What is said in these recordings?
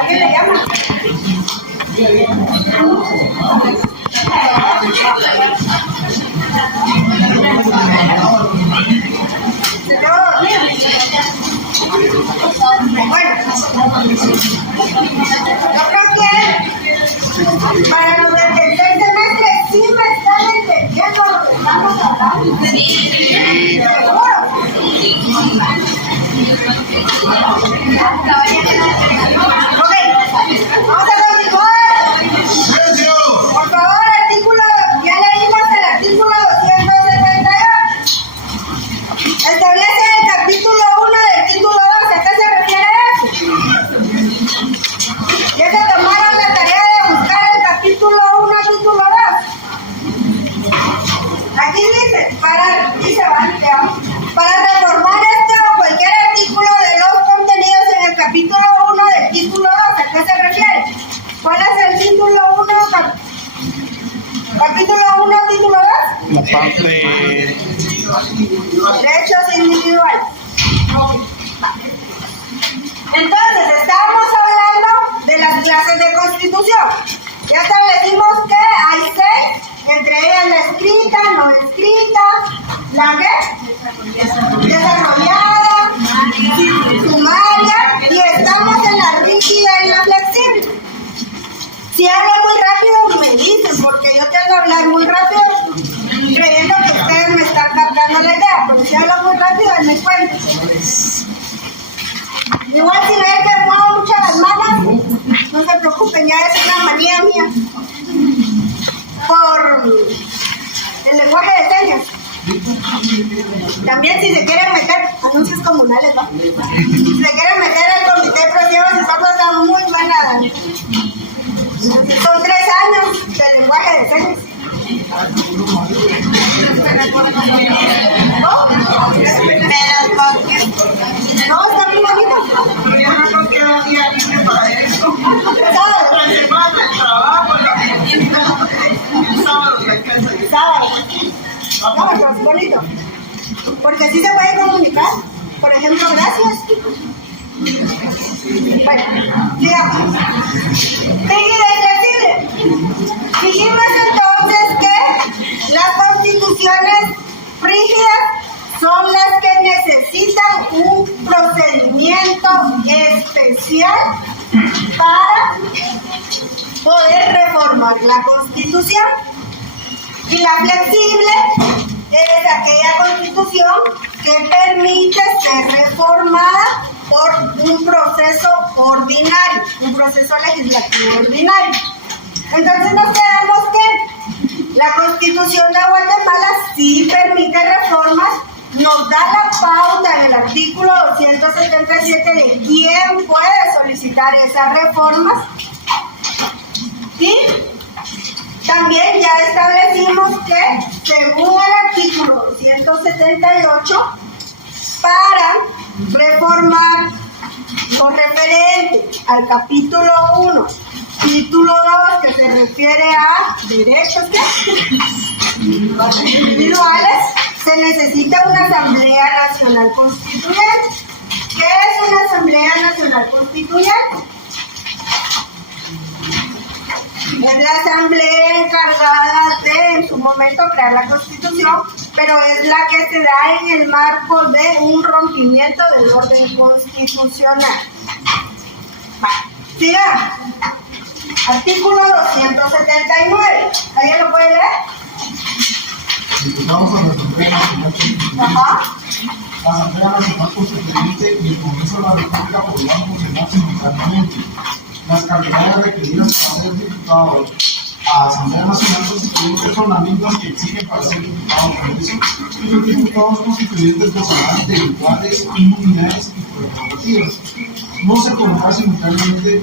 ¿Alguien le llama? Bueno, yo creo que para los del tercer semestre sí me están entendiendo lo que estamos hablando. ¿Seguro? Ok, vamos a continuar. Por favor, ya leímos el artículo 278. Establece el capítulo 1 del título 2. ¿A qué se refiere eso? Ya se tomaron la tarea de buscar el capítulo 1 al título 2. Aquí dice, para reformar este o cualquier artículo de los contenidos en el capítulo 1 del título 2. ¿A qué se refiere? ¿Cuál es el título 1? Capítulo 1, título 2. La parte Derechos individuales. Entonces, estábamos hablando de las clases de constitución. Ya establecimos que hay 6, entre ellas la escrita, no escrita, la que desarrollada, sumaria, y estamos en la rígida y la flexible. Si hablo muy rápido, me dicen, porque yo tiendo a hablar muy rápido, creyendo que ustedes me están captando la idea, pero si hablo muy rápido, me cuento. Igual si ven que muevo mucho las manos, no se preocupen, ya es una manía mía. Por el lenguaje de señas. También si se quieren meter, anuncios comunales, ¿no? Si se quieren meter al comité de prosiegos, nosotros damos muy buena. Son 3 años de lenguaje de señas. ¿No? No, está muy bonito. Sábado. No, pero es bonito. Porque así se puede comunicar. Por ejemplo, gracias. Bueno, digamos. Rígida y flexible. Dijimos entonces que las constituciones rígidas son las que necesitan un procedimiento especial para poder reformar la Constitución. Y la flexible es aquella Constitución que permite ser reformada por un proceso ordinario, un proceso legislativo ordinario. Entonces nos quedamos que la Constitución de Guatemala sí permite reformas, nos da la pauta en el artículo 277 de quién puede solicitar esas reformas. Y también ya establecimos que, según el artículo 278, para reformar con referente al capítulo 1, título 2, que se refiere a derechos individuales, se necesita una Asamblea Nacional Constituyente. ¿Qué es una Asamblea Nacional Constituyente? Es la asamblea encargada de, en su momento, crear la Constitución, pero es la que se da en el marco de un rompimiento del orden constitucional. Siga. Artículo 279. ¿Alguien lo puede leer? Vamos a la Asamblea Nacional Constituyente. Ajá. La Asamblea Nacional Constituyente y el Congreso de la República podrán funcionar simultáneamente. Las cantidades requeridas para ser diputado a la Asamblea Nacional Constituyente son las mismas que exigen para ser diputado al Congreso, y los diputados constituyentes gozarán de iguales inmunidades y prerrogativas. No se podrá simultáneamente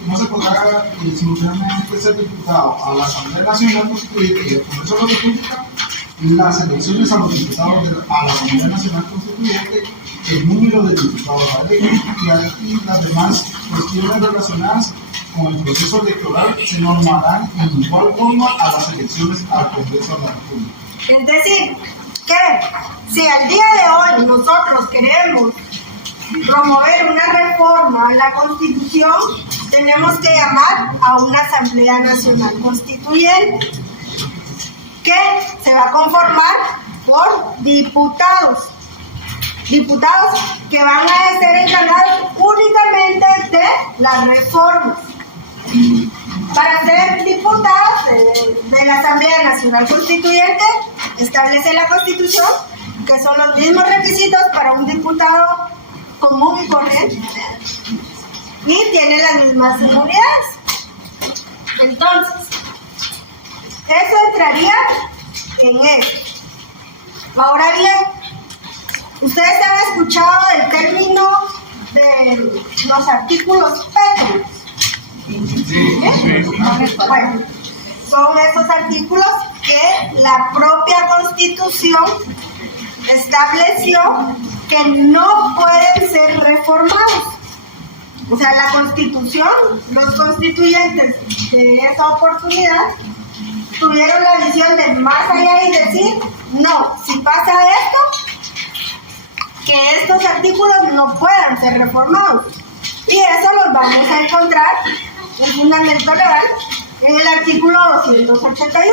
ser diputado a la Asamblea Nacional Constituyente y el Congreso de la República. Las elecciones a los diputados a la Asamblea Nacional Constituyente, el número de diputados a elegir y las demás cuestiones relacionadas con el proceso electoral se normarán en igual forma a las elecciones al Congreso de la República. Es decir, que si al día de hoy nosotros queremos promover una reforma a la Constitución, tenemos que llamar a una Asamblea Nacional Constituyente que se va a conformar por diputados que van a ser encargados únicamente de las reformas. Para ser diputados de la Asamblea Nacional Constituyente, establece la Constitución que son los mismos requisitos para un diputado común y corriente y tiene las mismas inmunidades. Entonces, eso entraría en esto. Ahora bien, ustedes han escuchado el término de los artículos pétreos. Bueno, son esos artículos que la propia Constitución estableció que no pueden ser reformados. O sea, la Constitución, los constituyentes de esa oportunidad tuvieron la visión de más allá y decir, no, si pasa esto, que estos artículos no puedan ser reformados. Y eso los vamos a encontrar en fundamento legal en el artículo 281,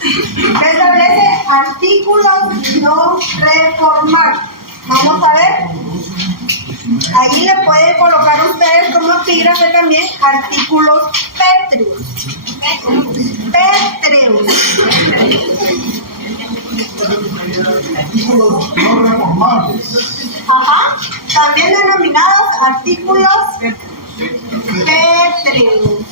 que establece artículos no reformados. Vamos a ver, ahí le pueden colocar ustedes como epígrafe también artículos pétreos. Artículos no reformables. Ajá, también denominados artículos pétreos.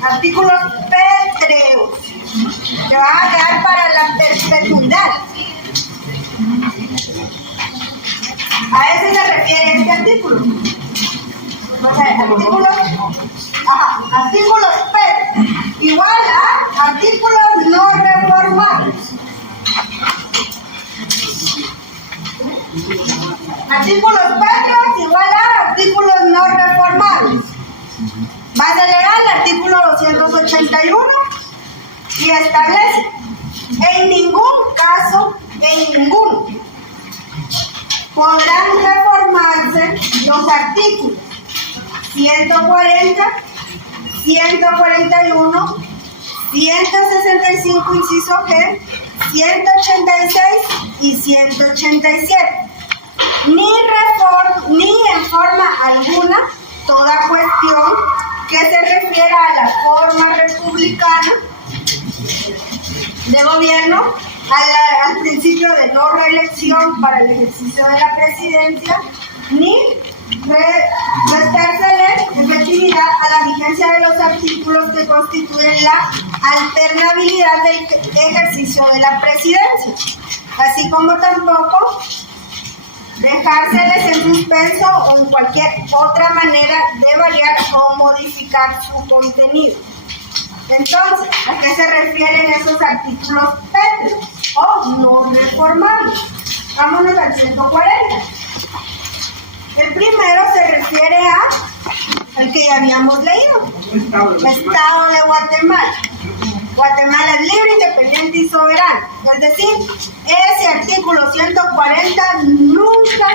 Artículos pétreos que van a quedar para la perpetuidad. A eso se refiere este artículo. O sea, artículos pétreos igual a artículos no reformables. Artículos pétreos igual a artículos no reformables. Base legal, artículo 281, y establece, en ningún caso, podrán reformarse los artículos 140, 141, 165, inciso G, 186 y 187. Ni en forma alguna toda cuestión que se refiera a la forma republicana de gobierno, al principio de no reelección para el ejercicio de la presidencia, ni restársele efectividad a la vigencia de los artículos que constituyen la alternabilidad del ejercicio de la presidencia, así como tampoco dejárseles en suspenso o en cualquier otra manera de variar o modificar su contenido. Entonces, ¿a qué se refieren esos artículos pétreos o no reformables? Vámonos al 140. El primero se refiere al que ya habíamos leído, Estado de Guatemala. Guatemala es libre, independiente y soberano. Es decir, ese artículo 140 nunca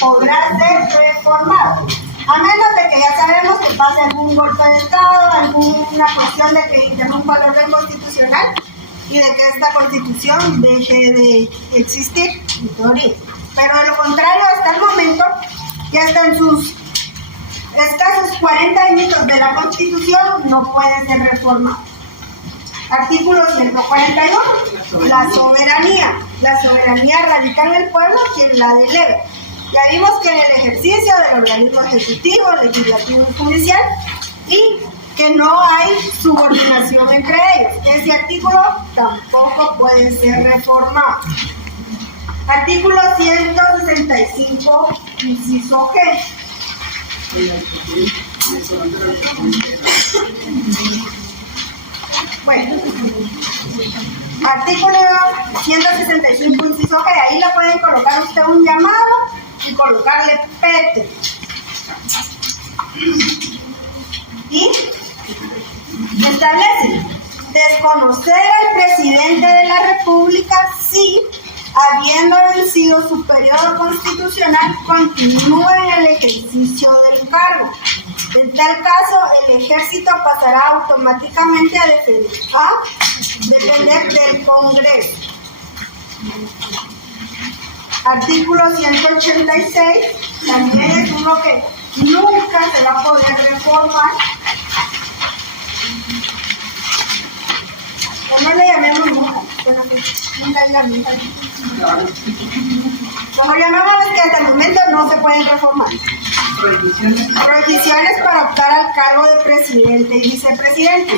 podrá ser reformado. A menos de que ya sabemos que pase algún golpe de Estado, alguna cuestión de que interrumpa el orden constitucional y de que esta constitución deje de existir, en teoría. Pero de lo contrario, hasta el momento, ya está en sus escasos 40 años de la Constitución, no puede ser reformado. Artículo 141, la soberanía. La soberanía radica en el pueblo, quien la delega. Ya vimos que en el ejercicio del organismo ejecutivo, legislativo y judicial, y que no hay subordinación entre ellos. Ese artículo tampoco puede ser reformado. Artículo 165, inciso G. Bueno, artículo 165, inciso G. Ahí le pueden colocar usted un llamado y colocarle péteo. Y establece desconocer al presidente de la República si, habiendo vencido su periodo constitucional, continúa en el ejercicio del cargo. En tal caso, el ejército pasará automáticamente a depender del Congreso. Artículo 186, también es uno que nunca se va a poder reformar. No le llamemos nunca, bueno, nunca digan nunca. Como llamábamos que hasta el momento no se pueden reformar. Prohibiciones para optar al cargo de presidente y vicepresidente.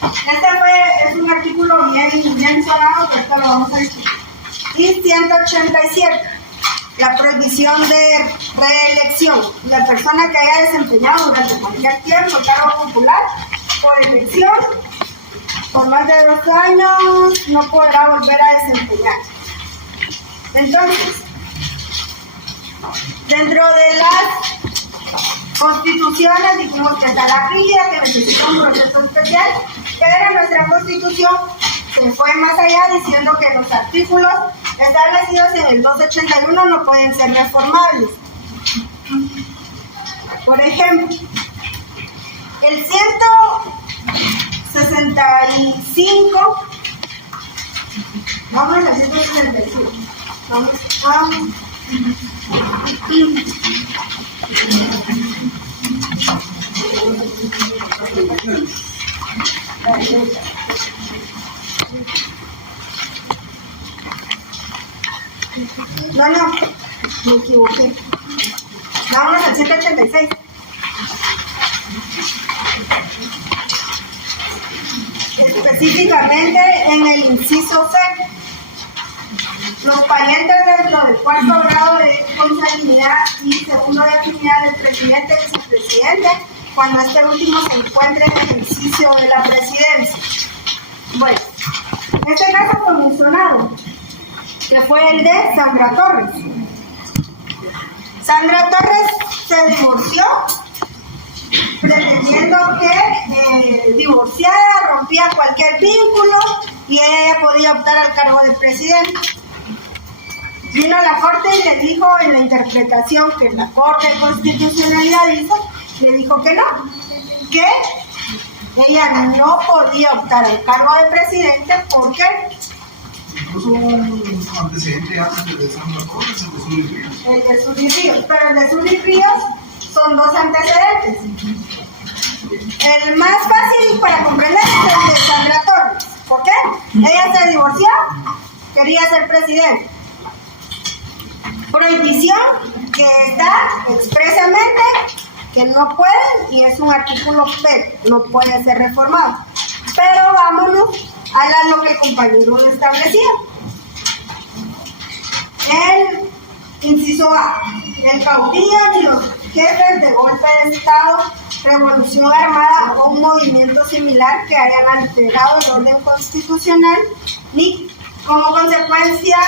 Es un artículo bien sonado, pero esto lo vamos a discutir. Y 187, la prohibición de reelección. La persona que haya desempeñado durante cualquier tiempo el cargo popular por elección por más de 2 años no podrá volver a desempeñar. Entonces, dentro de las constituciones dijimos que está la rígida, que necesita un proceso especial, pero nuestra constitución se fue más allá diciendo que los artículos establecidos en el 281 no pueden ser reformables. Por ejemplo, el 165, vamos al 165, vamos a... No, me equivoqué. Vámonos al 186. Específicamente en el inciso C. Los parientes dentro del 4º grado de consanguinidad y 2º de afinidad del presidente y vicepresidente, cuando este último se encuentre en el ejercicio de la presidencia. Bueno, este caso fue muy sonado, que fue el de Sandra Torres. Sandra Torres se divorció, pretendiendo que divorciada rompía cualquier vínculo y ella podía optar al cargo de presidente. Vino a la Corte y le dijo en la interpretación que la Corte de Constitucionalidad hizo, le dijo que no, que ella no podía optar al cargo de presidente porque... Incluso un antecedente antes de Sandra Torres, el de Zuri Ríos. El de Zuri Ríos, pero el de Zuri Ríos son 2 antecedentes. El más fácil para comprender es el de Sandra Torres. ¿Por qué? Ella se divorció, quería ser presidente. Prohibición que está expresamente que no puede, y es un artículo P, no puede ser reformado. Pero vámonos a lo que el compañero establecía. El inciso A, el caudillo ni los jefes de golpe de Estado, revolución armada o un movimiento similar que hayan alterado el orden constitucional, ni como consecuencia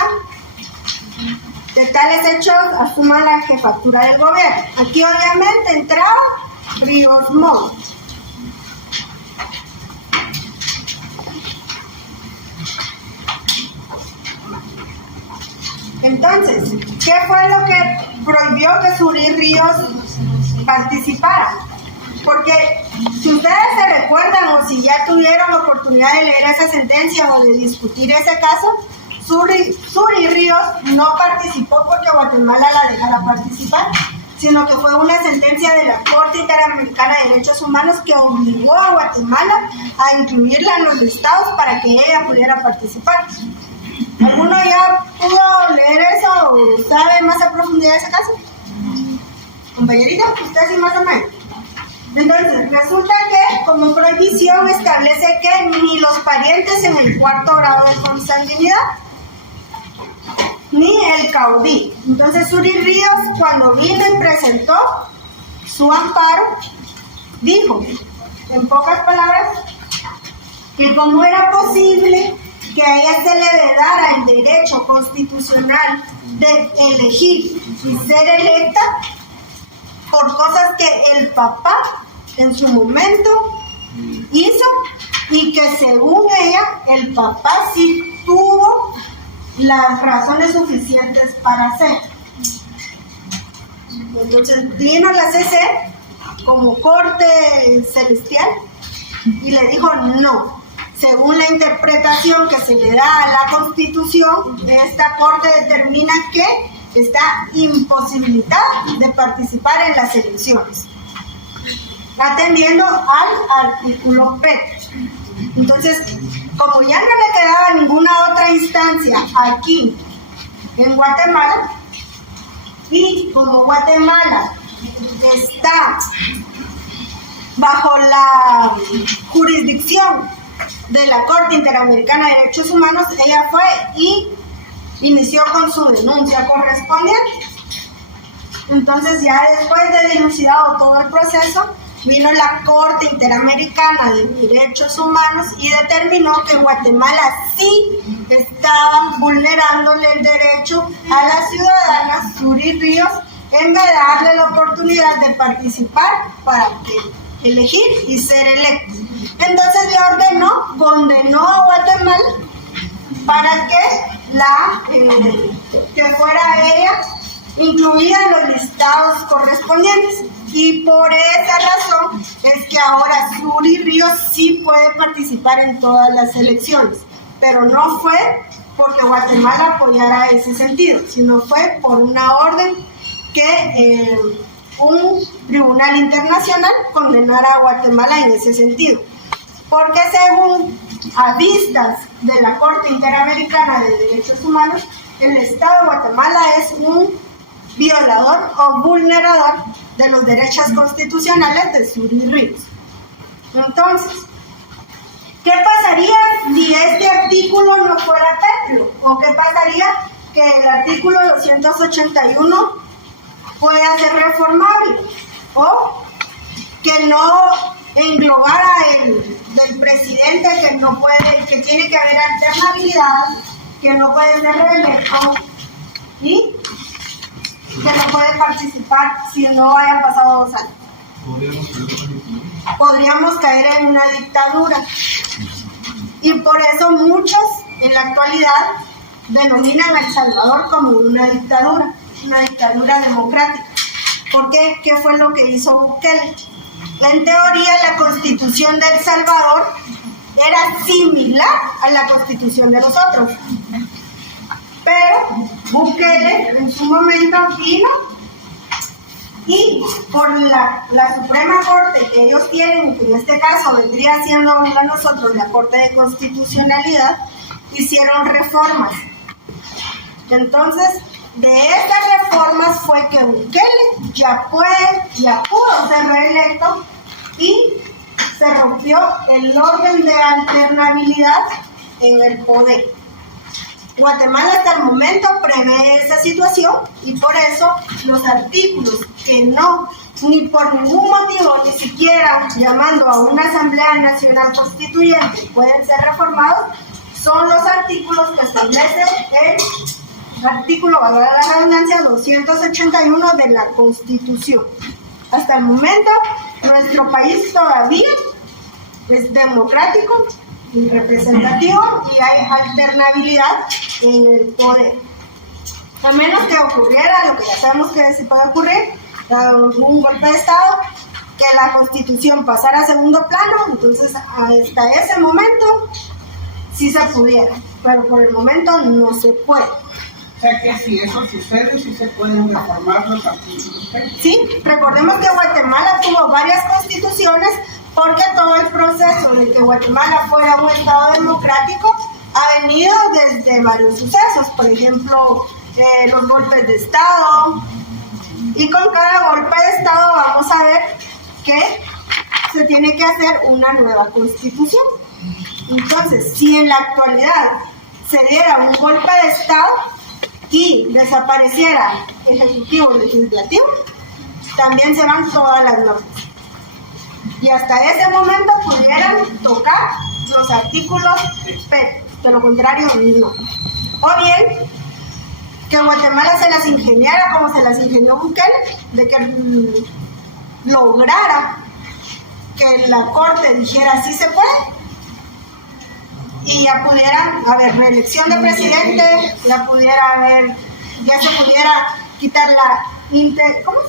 de tales hechos asuman la jefatura del gobierno. Aquí obviamente entraba Ríos Montt. Entonces, ¿qué fue lo que prohibió que Zuri Ríos participara? Porque si ustedes se recuerdan o si ya tuvieron la oportunidad de leer esa sentencia o de discutir ese caso, Zuri Ríos no participó porque Guatemala la dejara participar, sino que fue una sentencia de la Corte Interamericana de Derechos Humanos que obligó a Guatemala a incluirla en los listados para que ella pudiera participar. ¿Alguno ya pudo leer eso o sabe más a profundidad de ese caso? Compañerita, usted sí más o menos. Entonces, resulta que como prohibición establece que ni los parientes en el 4º grado de consanguinidad, ni el caudillo. Entonces, Zuri Ríos, cuando vino y presentó su amparo, dijo, en pocas palabras, que cómo era posible que a ella se le vedara el derecho constitucional de elegir y ser electa por cosas que el papá en su momento hizo y que según ella, el papá sí tuvo las razones suficientes para hacer. Entonces vino la CC como corte celestial y le dijo no. Según la interpretación que se le da a la Constitución, esta corte determina que está imposibilitada de participar en las elecciones, atendiendo al artículo P. Entonces, como ya no le quedaba ninguna otra instancia aquí en Guatemala, y como Guatemala está bajo la jurisdicción de la Corte Interamericana de Derechos Humanos, ella fue y inició con su denuncia correspondiente. Entonces, ya después de dilucidado todo el proceso, vino la Corte Interamericana de Derechos Humanos y determinó que Guatemala sí estaba vulnerándole el derecho a las ciudadanas Suri Ríos en vez de darle la oportunidad de participar para elegir y ser electo. Entonces le condenó a Guatemala para que fuera ella incluida en los listados correspondientes. Y por esa razón es que ahora Suri Ríos sí puede participar en todas las elecciones, pero no fue porque Guatemala apoyara ese sentido, sino fue por una orden que un tribunal internacional condenara a Guatemala en ese sentido. Porque según a vistas de la Corte Interamericana de Derechos Humanos, el Estado de Guatemala es un violador o vulnerador de los derechos constitucionales de Suri Ríos. Entonces, ¿qué pasaría si este artículo no fuera pétreo? ¿O qué pasaría que el artículo 281 pueda ser reformable? ¿O que no englobara del presidente, que tiene que haber alternabilidad, que no puede ser reelecto y que no puede participar si no hayan pasado 2 años? Podríamos caer en una dictadura. Y por eso muchos en la actualidad denominan a El Salvador como una dictadura democrática. ¿Por qué? ¿Qué fue lo que hizo Bukele? En teoría, la Constitución de El Salvador era similar a la Constitución de los otros. Pero Bukele en su momento vino y por la Suprema Corte que ellos tienen, que en este caso vendría siendo a nosotros la Corte de Constitucionalidad, hicieron reformas. Entonces, de estas reformas fue que Bukele ya pudo ser reelecto y se rompió el orden de alternabilidad en el poder. Guatemala hasta el momento prevé esa situación y por eso los artículos que no, ni por ningún motivo, ni siquiera llamando a una Asamblea Nacional Constituyente, pueden ser reformados, son los artículos que establece el artículo, valga la redundancia, 281 de la Constitución. Hasta el momento, nuestro país todavía es democrático y representativo y hay alternabilidad en el poder. A menos que ocurriera lo que ya sabemos que se puede ocurrir, un golpe de Estado, que la Constitución pasara a segundo plano, entonces hasta ese momento sí se pudiera, pero por el momento no se puede. O sea que si eso sucede, sí se pueden reformar los artículos. Sí, recordemos que Guatemala tuvo varias constituciones porque todo el proceso de que Guatemala fuera un Estado democrático ha venido desde varios sucesos, por ejemplo, los golpes de Estado, y con cada golpe de Estado vamos a ver que se tiene que hacer una nueva constitución. Entonces, si en la actualidad se diera un golpe de Estado y desapareciera Ejecutivo y Legislativo, también se van todas las normas. Y hasta ese momento pudieran tocar los artículos P, de lo contrario no. O bien, que Guatemala se las ingeniara como se las ingenió Bukele, de que lograra que la Corte dijera sí se puede, y ya pudiera haber reelección de presidente, ya se pudiera quitar la ¿cómo es?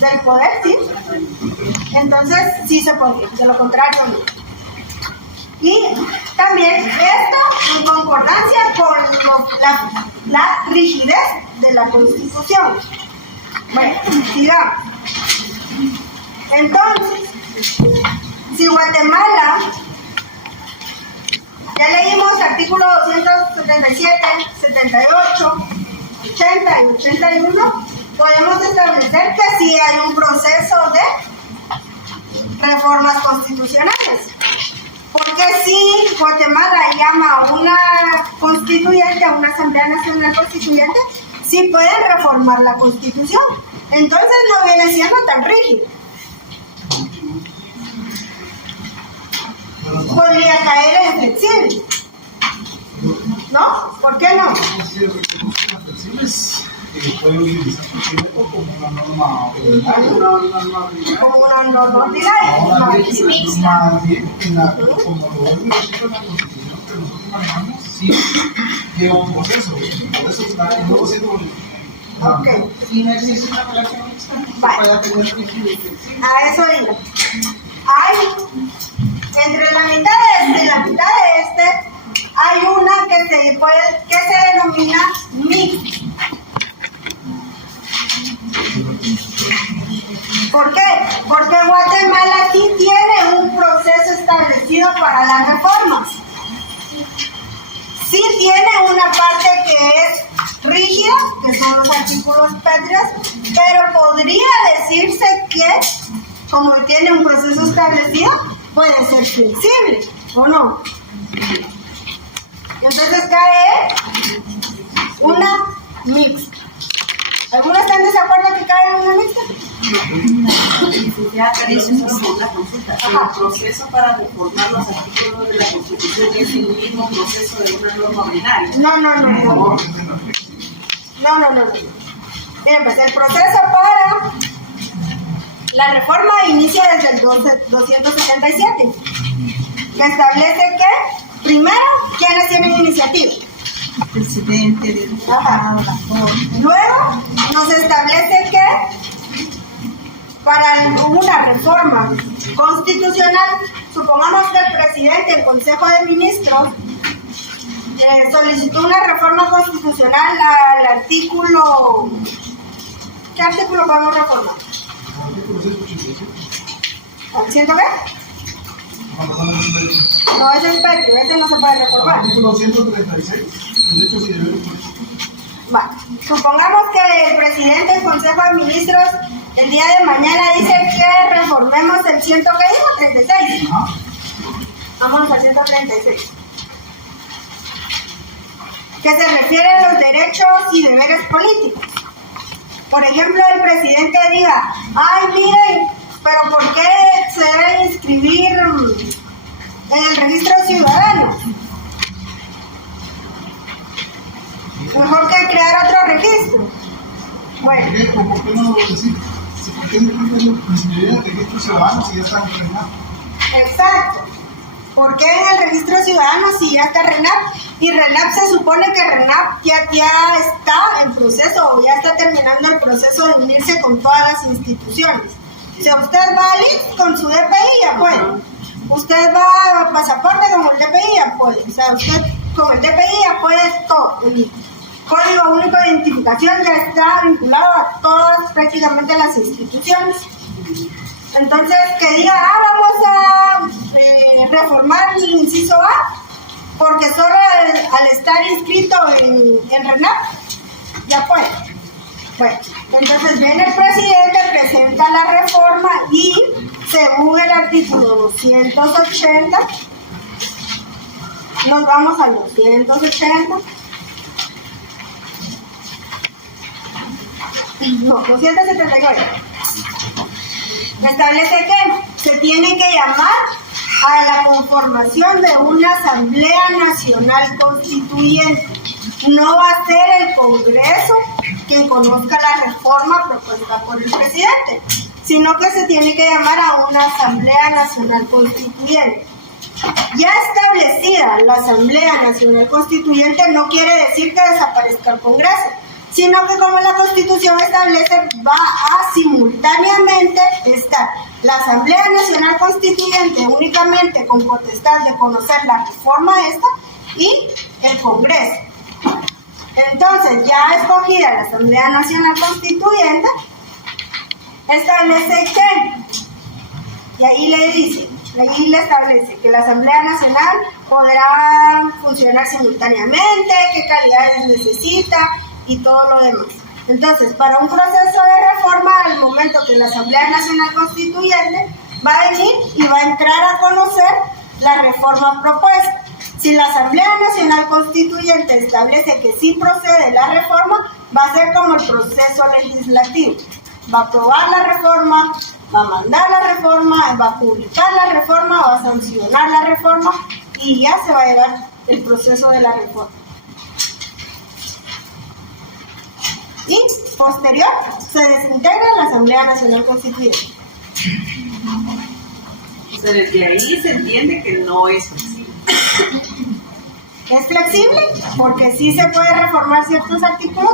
Del poder, sí. Entonces sí se podría, de lo contrario no. Y también esto en concordancia con la rigidez de la Constitución. Bueno, sigamos. Entonces, si Guatemala, ya leímos artículos 277, 78, 80 y 81, podemos establecer que sí hay un proceso de reformas constitucionales. Porque si Guatemala llama a una constituyente, a una Asamblea Nacional Constituyente, sí pueden reformar la Constitución. Entonces no viene siendo tan rígido. Podría caer en flexible. ¿No? ¿Por qué no? Puede utilizar como una norma ordinaria. Como una norma ordinaria. Ahora más bien, como lo es la Constitución que nosotros manejamos, sí lleva un proceso. Por eso está luego siendo Ok. Y no existe una relación mixta, puede tener rígido y flexible. A eso iba. Hay entre la mitad de este y la mitad de este, hay una que se denomina mixta. ¿Por qué? Porque Guatemala sí tiene un proceso establecido para las reformas. Sí tiene una parte que es rígida, que son los artículos pétreos, pero podría decirse que, como tiene un proceso establecido, puede ser flexible, ¿o no? Entonces cae una mixta. ¿Algunos están de acuerdo que cae en una mixta? Ya Caricia hizo una consulta. El proceso para reformar los artículos de la Constitución es el mismo proceso de una norma ordinaria. No. Miren, pues el proceso para la reforma inicia desde el 277, que establece que, primero, ¿quiénes tienen iniciativa? El presidente, el diputado, la Corte. Luego, nos establece que para una reforma constitucional, supongamos que el presidente, el Consejo de Ministros, solicitó una reforma constitucional al artículo... ¿Qué artículo podemos reformar? ¿Al 100 qué? No, ese es petrio, ese no se puede reformar. Artículo 136, derechos y deberes. Vale. Supongamos que el presidente del Consejo de Ministros el día de mañana dice que reformemos el 136. Vamos al 136. Que se refiere a los derechos y deberes políticos. Por ejemplo, el presidente diga, ay, miren, pero ¿por qué se debe inscribir en el registro ciudadano? Mejor que crear otro registro. Bueno. ¿Por qué no lo decir? ¿Por qué no inscribir en el registro ciudadano si ya está en RENAP? Exacto. ¿Por qué en el registro ciudadano si ya está RENAP? Y RENAP se supone que RENAP ya está en proceso o ya está terminando el proceso de unirse con todas las instituciones. Si usted va al IMSS con su DPI ya puede. Usted va a pasaporte con el DPI ya puede. O sea, usted con el DPI ya puede todo. El Código Único de Identificación ya está vinculado a todas prácticamente las instituciones. Entonces, que diga, vamos a reformar el inciso A, porque solo al estar inscrito en RENAP, ya puede. Bueno, entonces viene el presidente, presenta la reforma y, según el artículo 280, nos vamos al 280. No, 279. Establece que se tiene que llamar a la conformación de una Asamblea Nacional Constituyente. No va a ser el Congreso quien conozca la reforma propuesta por el presidente, sino que se tiene que llamar a una Asamblea Nacional Constituyente. Ya establecida la Asamblea Nacional Constituyente no quiere decir que desaparezca el Congreso, sino que como la Constitución establece, va a simultáneamente estar la Asamblea Nacional Constituyente únicamente con potestad de conocer la reforma esta y el Congreso. Entonces, ya escogida la Asamblea Nacional Constituyente, establece que, y ahí le dice, ahí le establece que la Asamblea Nacional podrá funcionar simultáneamente, qué calidades necesita y todo lo demás. Entonces, para un proceso de reforma, al momento que la Asamblea Nacional Constituyente va a venir y va a entrar a conocer la reforma propuesta. Si la Asamblea Nacional Constituyente establece que sí procede la reforma, va a ser como el proceso legislativo. Va a aprobar la reforma, va a mandar la reforma, va a publicar la reforma, va a sancionar la reforma y ya se va a llevar el proceso de la reforma. Y posterior se desintegra la Asamblea Nacional Constituyente. O sea, desde ahí se entiende que no es flexible. Es flexible porque sí se puede reformar ciertos artículos,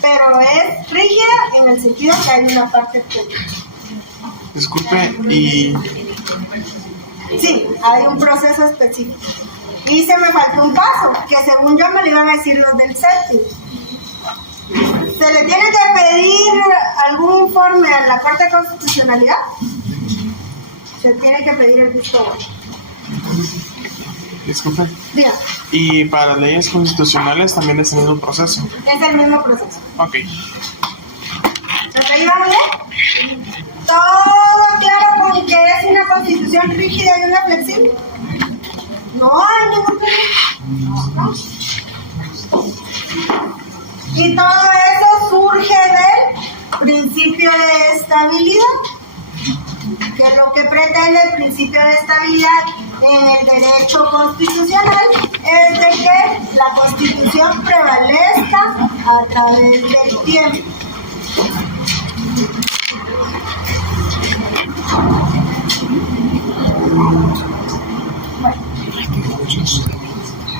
pero es rígida en el sentido que hay una parte técnica. Disculpe, y Sí, hay un proceso específico. Y se me faltó un paso, que según yo me lo iban a decir los del séptimo. ¿Se le tiene que pedir algún informe a la Corte de Constitucionalidad? Se tiene que pedir el visto bueno. disculpe, Diga, y para las leyes constitucionales también es el mismo proceso. es el mismo proceso. Ok. ¿Hasta ahí vamos bien? ¿Todo claro con que es una constitución rígida y una flexible? No hay ningún problema. Y todo eso surge del principio de estabilidad, que es lo que pretende el principio de estabilidad en el derecho constitucional, es de que la Constitución prevalezca a través del tiempo.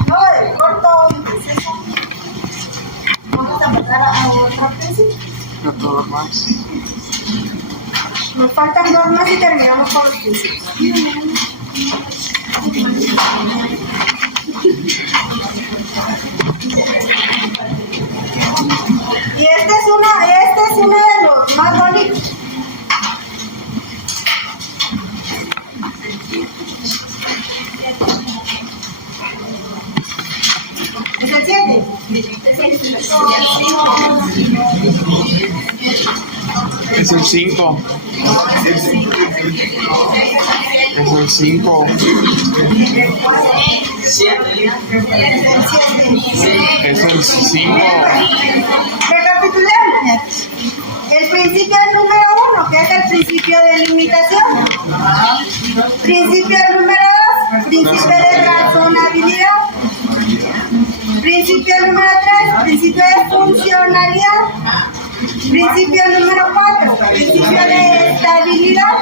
No, el corto proceso. Vamos a pasar a otro principio. No todo más. Nos faltan dos más y terminamos con los principios. Y este es uno de los más bonitos. ¿Es el 7? Es el 5. Es el 5. Es el 5. Recapitulemos. El principio número 1, que es el principio de limitación. Principio número 2, principio de razonabilidad. Principio número 3, principio de funcionalidad. Principio número 4, principio de estabilidad.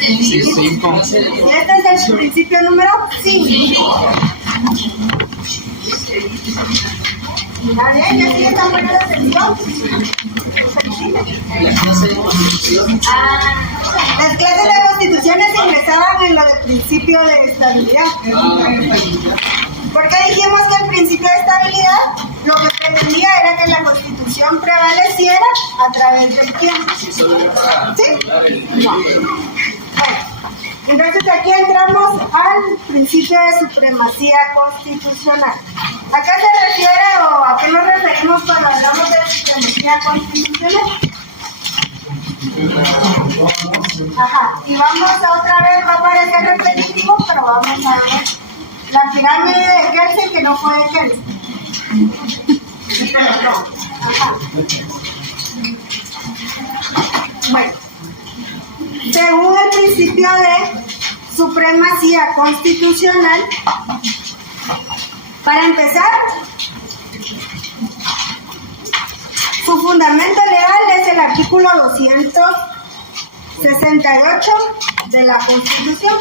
Sí, 5. Y este es el principio número 5. ¿Está bien? ¿Ya sí están poniendo atención? Las clases de constituciones ingresaban en lo del principio de estabilidad. Porque dijimos que el principio de estabilidad lo que pretendía era que la Constitución prevaleciera a través del tiempo. ¿Sí? No. Bueno, entonces aquí entramos al principio de supremacía constitucional. ¿A qué se refiere o a qué nos referimos cuando hablamos de supremacía constitucional? Ajá, y vamos a otra vez, va a parecer repetitivo, pero vamos a ver la pirámide de Kelsen, que no fue de Kelsen. Ajá. Bueno, según el principio de supremacía constitucional, para empezar, su fundamento legal es el artículo 268 de la Constitución.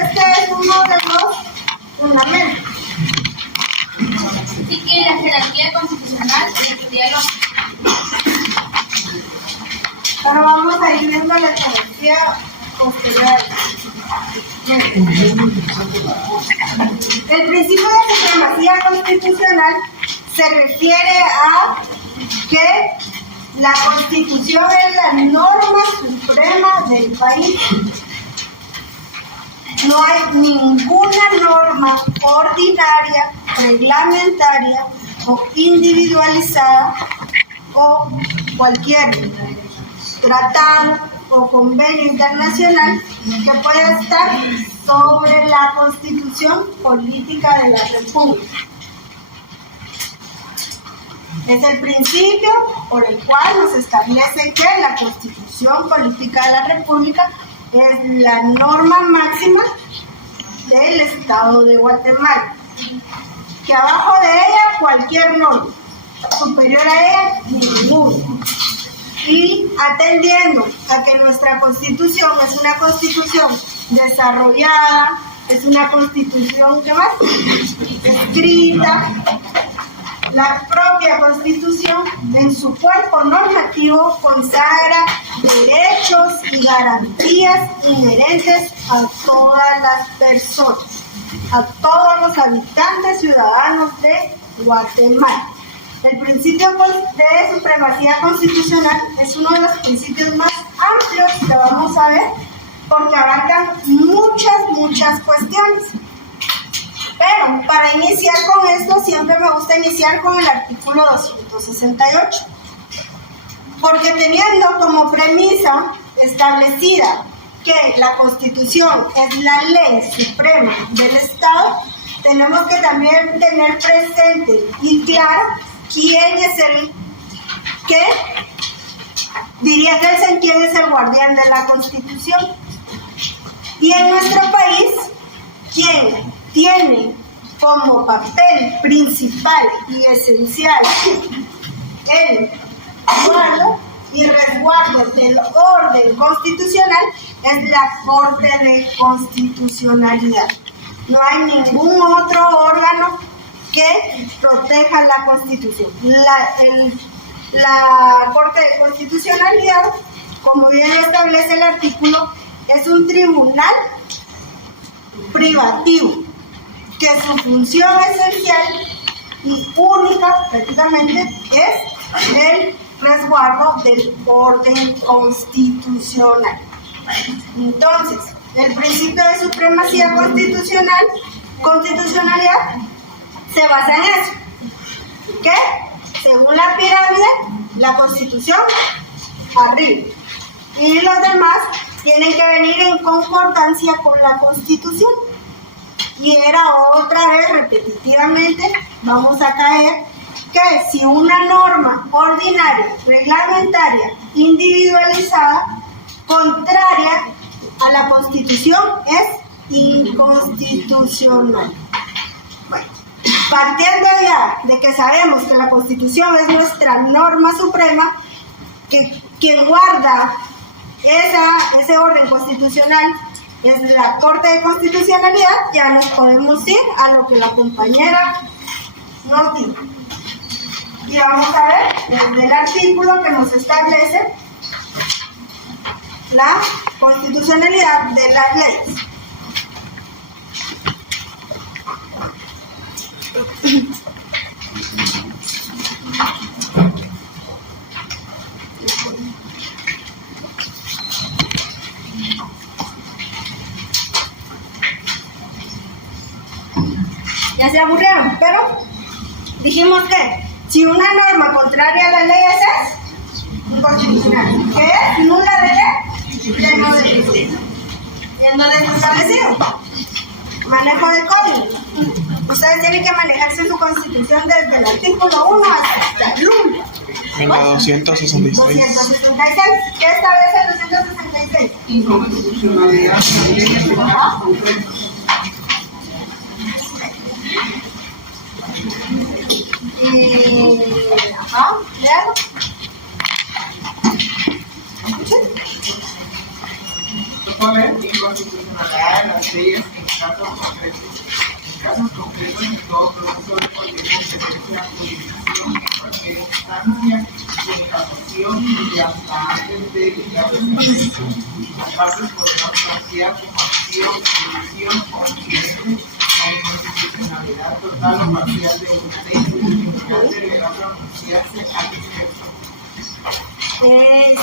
Este es uno de los fundamentos. Así que la jerarquía constitucional requería los... Ahora vamos a ir viendo la jerarquía posterior. El principio de supremacía constitucional se refiere a que la Constitución es la norma suprema del país. No hay ninguna norma ordinaria, reglamentaria o individualizada o cualquier tratado o convenio internacional que pueda estar sobre la Constitución política de la República. Es el principio por el cual nos establece que la Constitución política de la República es la norma máxima del Estado de Guatemala. Que abajo de ella cualquier norma, superior a ella ninguna. Y atendiendo a que nuestra Constitución es una Constitución desarrollada, es una Constitución que más escrita, la propia Constitución en su cuerpo normativo consagra derechos y garantías inherentes a todas las personas, a todos los habitantes ciudadanos de Guatemala. El principio de supremacía constitucional es uno de los principios más amplios que vamos a ver porque abarcan muchas cuestiones. Pero para iniciar con esto siempre me gusta iniciar con el artículo 268, porque teniendo como premisa establecida que la Constitución es la ley suprema del Estado, tenemos que también tener presente y claro quién es el que diría que quién es el guardián de la Constitución. Y en nuestro país, ¿quién tiene como papel principal y esencial el guardo y resguardo del orden constitucional? Es la Corte de Constitucionalidad. No hay ningún otro órgano que proteja la Constitución. La Corte de Constitucionalidad, como bien establece el artículo, es un tribunal privativo que su función esencial y única prácticamente es el resguardo del orden constitucional. Entonces, el principio de supremacía constitucionalidad se basa en eso, que según la pirámide, la Constitución arriba y los demás tienen que venir en concordancia con la Constitución. Y era otra vez repetitivamente, vamos a caer que si una norma ordinaria, reglamentaria, individualizada, contraria a la Constitución, es inconstitucional. Bueno, partiendo ya de que sabemos que la Constitución es nuestra norma suprema, que quien guarda ese orden constitucional es la Corte de Constitucionalidad, ya nos podemos ir a lo que la compañera nos dijo. Y vamos a ver desde el artículo que nos establece la constitucionalidad de las leyes. Ya se aburrieron, pero dijimos que si una norma contraria a las leyes es inconstitucional, ¿qué es? ¿Nula de qué? De no derecho. ¿Y en dónde está establecido? Manejo de código. Ustedes tienen que manejarse su Constitución desde el artículo 1 hasta el 1. En la 266. 266. ¿Qué establece el 266? Inconstitucionalidad de leyes federales concretas. Léalo. poner inconstitucionalidad de las leyes en casos concretos. En casos concretos, en todo proceso de cualquier competencia, jurisdicción, en cualquier instancia, de casación y hasta antes de la presentación. Las partes podrán plantear como acción, división o accidente la inconstitucionalidad total o parcial de una ley que deberá pronunciarse al respecto.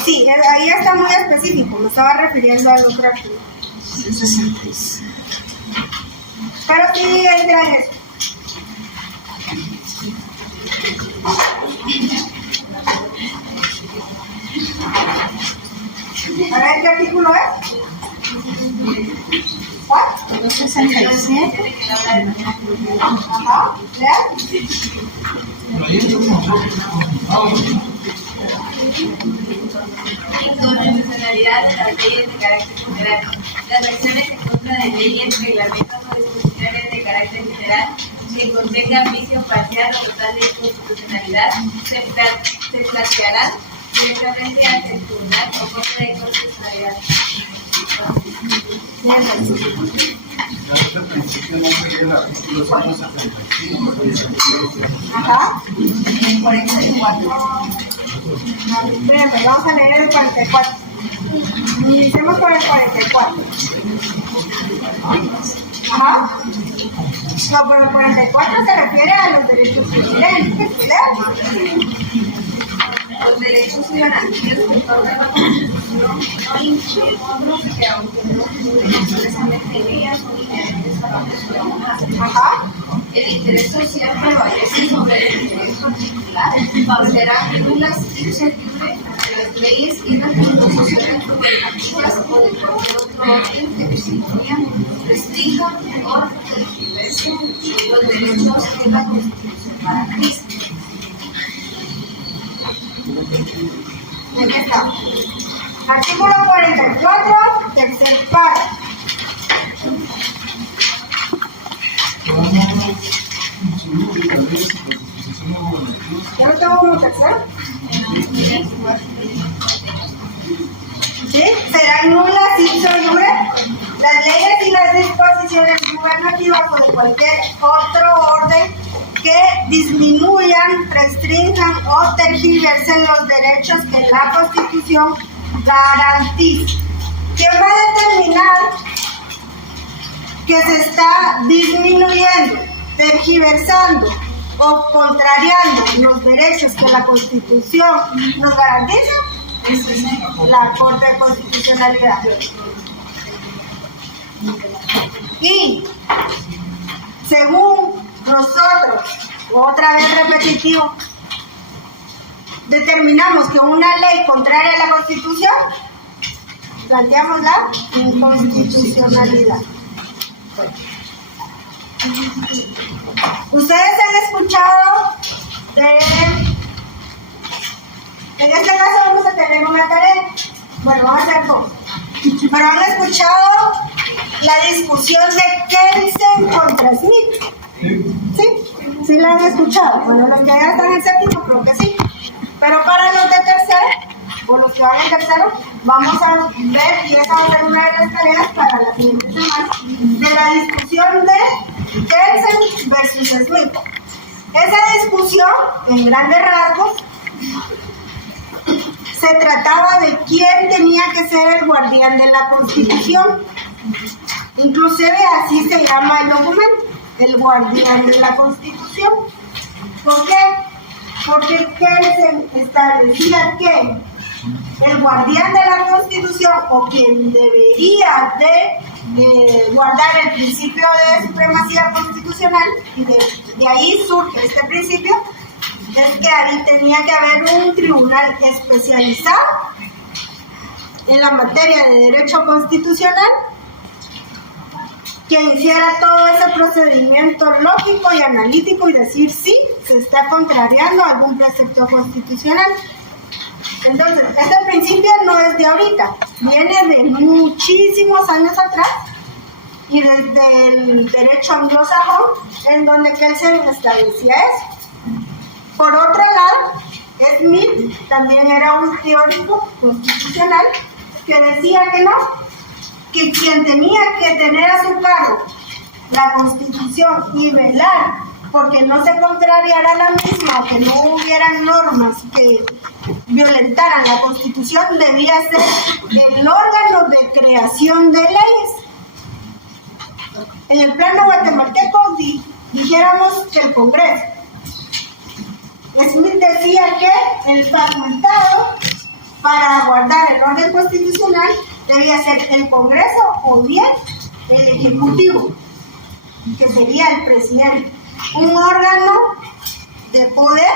Sí, ahí está muy específico, me estaba refiriendo al otro artículo. Pero sí entra en eso. A ver, ¿qué artículo es? ¿Cuál? 267. Ajá, ¿leer? Inconstitucionalidad de las leyes de carácter general. Las acciones en contra de leyes, reglamentos o disposiciones de carácter general que contengan vicio parcial o total de inconstitucionalidad se plantearán directamente ante el Tribunal o Corte de Constitucionalidad. Ajá. 44. Espérenme, vamos a leer el 44. Iniciemos por el 44. Ajá. No, pero el 44 se refiere a los derechos civiles. Los derechos ciudadanos que otorga la Constitución no incluyen otros que, aunque no figuren expresamente en ellas, son inherentes a la persona humana. Ajá. El interés social prevalece sobre el interés particular, será nulas y susceptible ante las leyes y las disposiciones gobernativas o de cualquier otro orden que constituyan, restrinjan o tergiversen los derechos que la Constitución garantiza. Aquí está. Artículo 44, tercer párrafo. ¿Ya lo tengo como tercero? ¿Sí? Serán nulas ipso iure las leyes y las disposiciones gubernativas o de cualquier otro orden que disminuyan, restrinjan o tergiversen los derechos que la Constitución garantiza. ¿Quién va a determinar que se está disminuyendo, tergiversando o contrariando los derechos que la Constitución nos garantiza? Es la Corte de Constitucionalidad. Y según nosotros, otra vez repetitivo, determinamos que una ley contraria a la Constitución, planteamos la inconstitucionalidad. Ustedes han escuchado de... En este caso vamos a tener una tarea. Bueno, vamos a hacer dos. Pero han escuchado la discusión de Kelsen contra Smith. ¿Sí? ¿Sí la han escuchado? Bueno, los que ya están en séptimo creo que sí. Pero para los de tercero, o los que van en tercero, vamos a ver, y esa va a ser una de las tareas para la siguiente semana, de la discusión de Kelsen versus Smith. Esa discusión, en grandes rasgos, se trataba de quién tenía que ser el guardián de la Constitución. Inclusive así se llama el documento, el guardián de la Constitución. ¿Por qué? Porque Kelsen establecía que el guardián de la Constitución, o quien debería de guardar el principio de supremacía constitucional, y de ahí surge este principio, es que ahí tenía que haber un tribunal especializado en la materia de derecho constitucional que hiciera todo ese procedimiento lógico y analítico y decir sí, se está contrariando algún precepto constitucional. Entonces, este principio no es de ahorita, viene de muchísimos años atrás y desde el derecho anglosajón, en donde Kelsen establecía eso. Por otro lado, Smith también era un teórico constitucional que decía que no, que quien tenía que tener a su cargo la Constitución y velar porque no se contrariara la misma, que no hubieran normas que violentaran la Constitución, debía ser el órgano de creación de leyes. En el plano guatemalteco dijéramos que el Congreso. Smith decía que el facultado para guardar el orden constitucional debía ser el Congreso o bien el Ejecutivo, que sería el presidente, un órgano de poder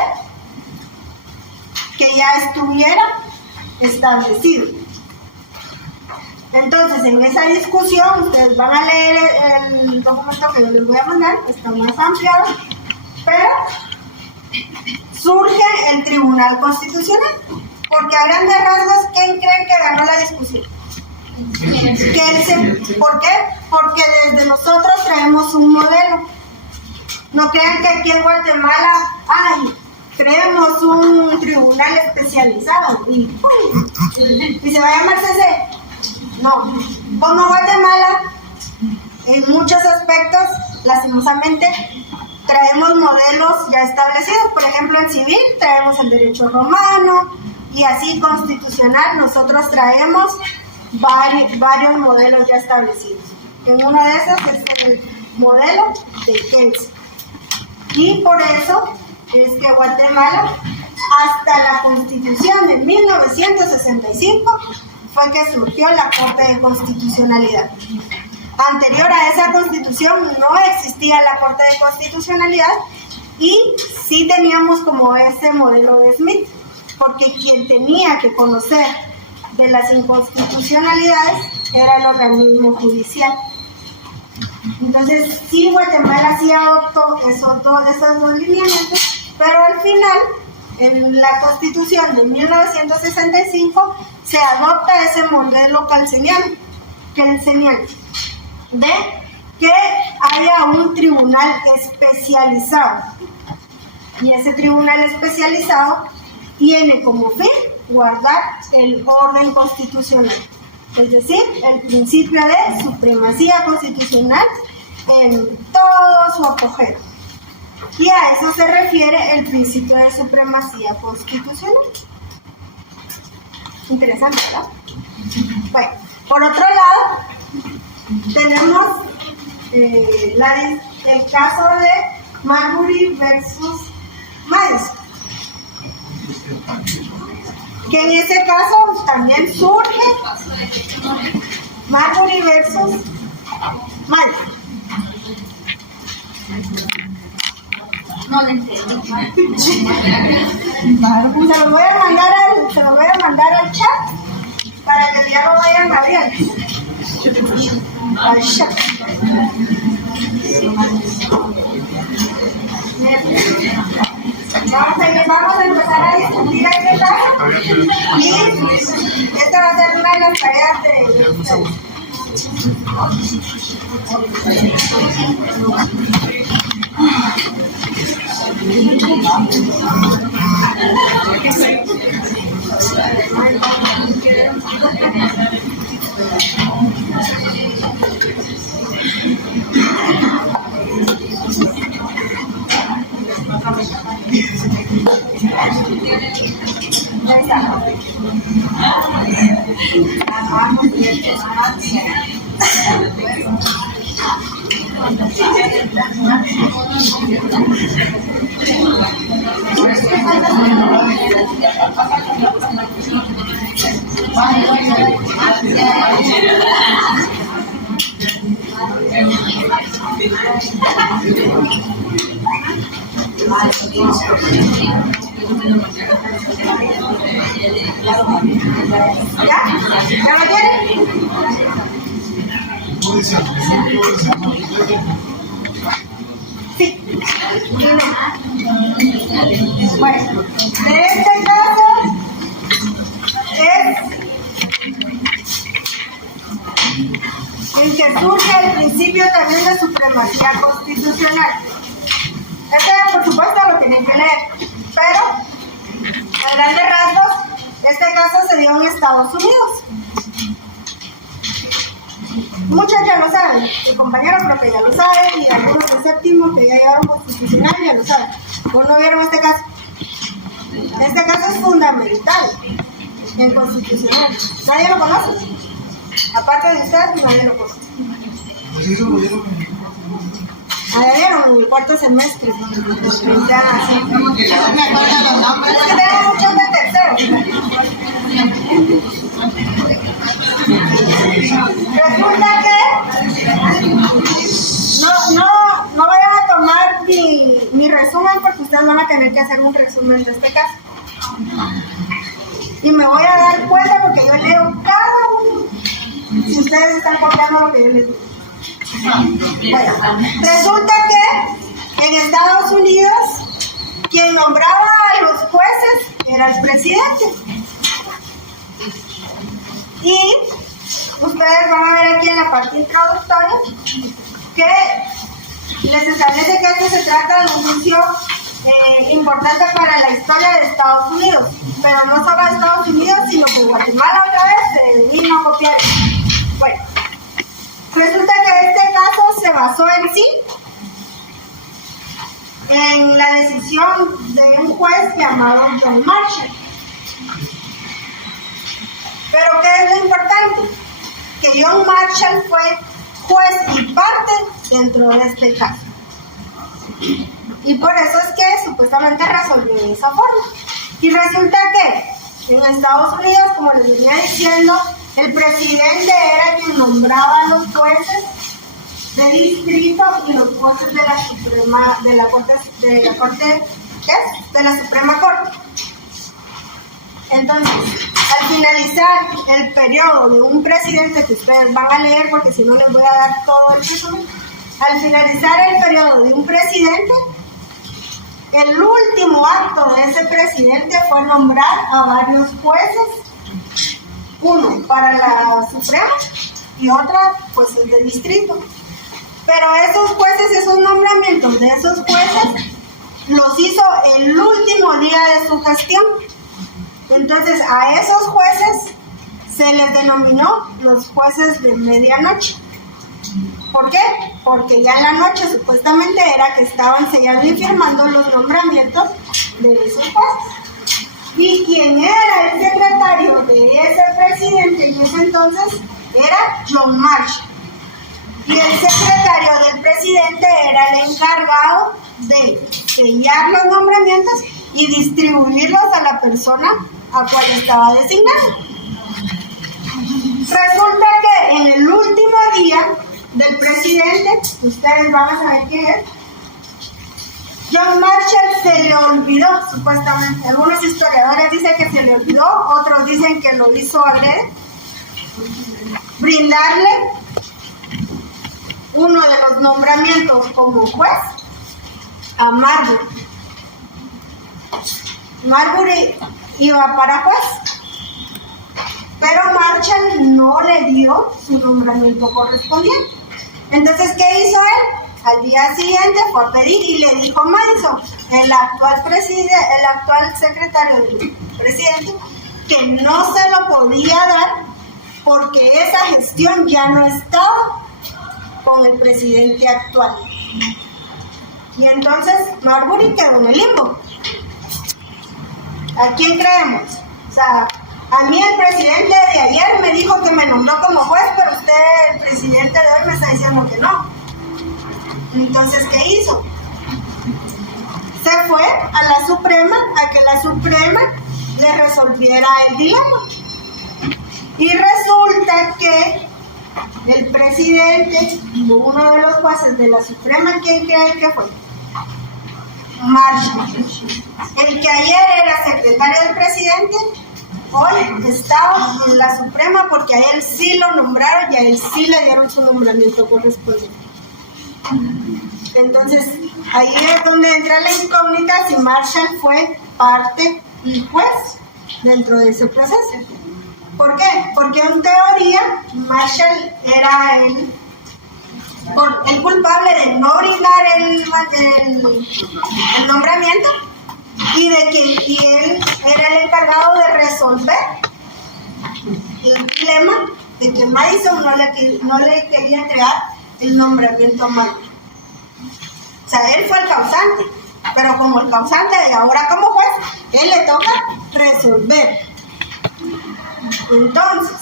que ya estuviera establecido. Entonces, en esa discusión, ustedes van a leer el documento que yo les voy a mandar, está más ampliado, pero surge el Tribunal Constitucional, porque a grandes rasgos, ¿quién creen que ganó la discusión? ¿Por qué? Porque desde nosotros traemos un modelo. No crean que aquí en Guatemala, creemos un tribunal especializado y se va a llamar CC. No, como Guatemala, en muchos aspectos, lastimosamente, traemos modelos ya establecidos. Por ejemplo, en civil traemos el derecho romano y así constitucional nosotros traemos varios modelos ya establecidos. En uno de esos es el modelo de Kelsey. Y por eso es que Guatemala, hasta la Constitución de 1965, fue que surgió la Corte de Constitucionalidad. Anterior a esa Constitución no existía la Corte de Constitucionalidad y sí teníamos como ese modelo de Smith, porque quien tenía que conocer de las inconstitucionalidades era el organismo judicial. Entonces, sí, Guatemala sí adoptó esos dos lineamientos, pero al final, en la Constitución de 1965, se adopta ese modelo kelseniano, de que haya un tribunal especializado. Y ese tribunal especializado tiene como fin guardar el orden constitucional, es decir, el principio de supremacía constitucional en todo su apogeo. Y a eso se refiere el principio de supremacía constitucional. Interesante, ¿verdad? Bueno, por otro lado, tenemos el caso de Marbury versus Madison, que en ese caso también surge Marbury versus Madison. No le entiendo. Se lo voy a mandar al chat para que ya lo vayan a ver. Al chat. Vamos a empezar a discutir este caso y esta va a ser una de las tareas de ¿Ya lo tienen? Sí. Bueno, de este caso es en que surge el principio también de supremacía constitucional. Este, por supuesto, lo tienen que leer, pero a grandes rasgos, este caso se dio en Estados Unidos. Muchos ya lo saben, el compañero creo que ya lo sabe, y algunos del séptimo que ya llegaron constitucional ya lo saben. ¿O no vieron este caso? Este caso es fundamental en constitucional. Nadie lo conoce. Aparte de usted, nadie lo conoce. Pues eso lo dieron en el Allá vieron en el cuarto semestre. Ya, así. No me acuerdo los nombres. Es que tenemos muchos de tercero. Resulta que no vayan a tomar mi resumen porque ustedes van a tener que hacer un resumen de este caso. Y me voy a dar cuenta porque yo leo cada uno. Si ustedes están copiando lo que yo les digo. Bueno, resulta que en Estados Unidos quien nombraba a los jueces era el presidente. Y ustedes van a ver aquí en la parte introductoria que les establece que esto se trata de un juicio importante para la historia de Estados Unidos, pero no solo de Estados Unidos, sino que Guatemala otra vez se vino a copiar. Bueno, resulta que este caso se basó en sí en la decisión de un juez llamado John Marshall. Pero ¿qué es lo importante? Que John Marshall fue juez y parte dentro de este caso. Y por eso es que supuestamente resolvió de esa forma. Y resulta que en Estados Unidos, como les venía diciendo, el presidente era quien nombraba a los jueces de distrito y los jueces de la Suprema, de la Corte, ¿qué es? De la Suprema Corte. Entonces, al finalizar el periodo de un presidente, que ustedes van a leer porque si no les voy a dar todo el resumen, al finalizar el periodo de un presidente, el último acto de ese presidente fue nombrar a varios jueces, uno para la Suprema y otra pues el de distrito. Pero esos jueces, esos nombramientos de esos jueces, los hizo el último día de su gestión. Entonces a esos jueces se les denominó los jueces de medianoche. ¿Por qué? Porque ya en la noche supuestamente era que estaban sellando y firmando los nombramientos de esos jueces. Y quien era el secretario de ese presidente en ese entonces era John Marshall. Y el secretario del presidente era el encargado de sellar los nombramientos y distribuirlos a la persona a cual estaba designado. Resulta que en el último día del presidente, ustedes van a saber quién es, John Marshall se le olvidó, supuestamente. Algunos historiadores dicen que se le olvidó, otros dicen que lo hizo adrede, brindarle uno de los nombramientos como juez a Marbury. Marbury iba para juez, pero Marshall no le dio su nombramiento correspondiente. Entonces, ¿qué hizo él? Al día siguiente fue a pedir y le dijo Madison, el actual secretario del presidente, que no se lo podía dar porque esa gestión ya no estaba con el presidente actual. Y entonces Marbury quedó en el limbo. ¿A quién creemos? O sea, a mí el presidente de ayer me dijo que me nombró como juez, pero usted, el presidente de hoy, me está diciendo que no. Entonces, ¿qué hizo? Se fue a la Suprema, a que la Suprema le resolviera el dilema. Y resulta que el presidente, uno de los jueces de la Suprema, ¿quién cree que fue? Marshall. El que ayer era secretario del presidente, hoy estaba en la Suprema porque a él sí lo nombraron y a él sí le dieron su nombramiento correspondiente. Entonces, ahí es donde entra la incógnita si Marshall fue parte y juez dentro de ese proceso. ¿Por qué? Porque en teoría Marshall era el culpable de no brindar el nombramiento y de que él era el encargado de resolver el dilema de que Madison no le quería entregar el nombramiento a Marbury. O sea, él fue el causante, pero como el causante de ahora como juez, él le toca resolver. Entonces,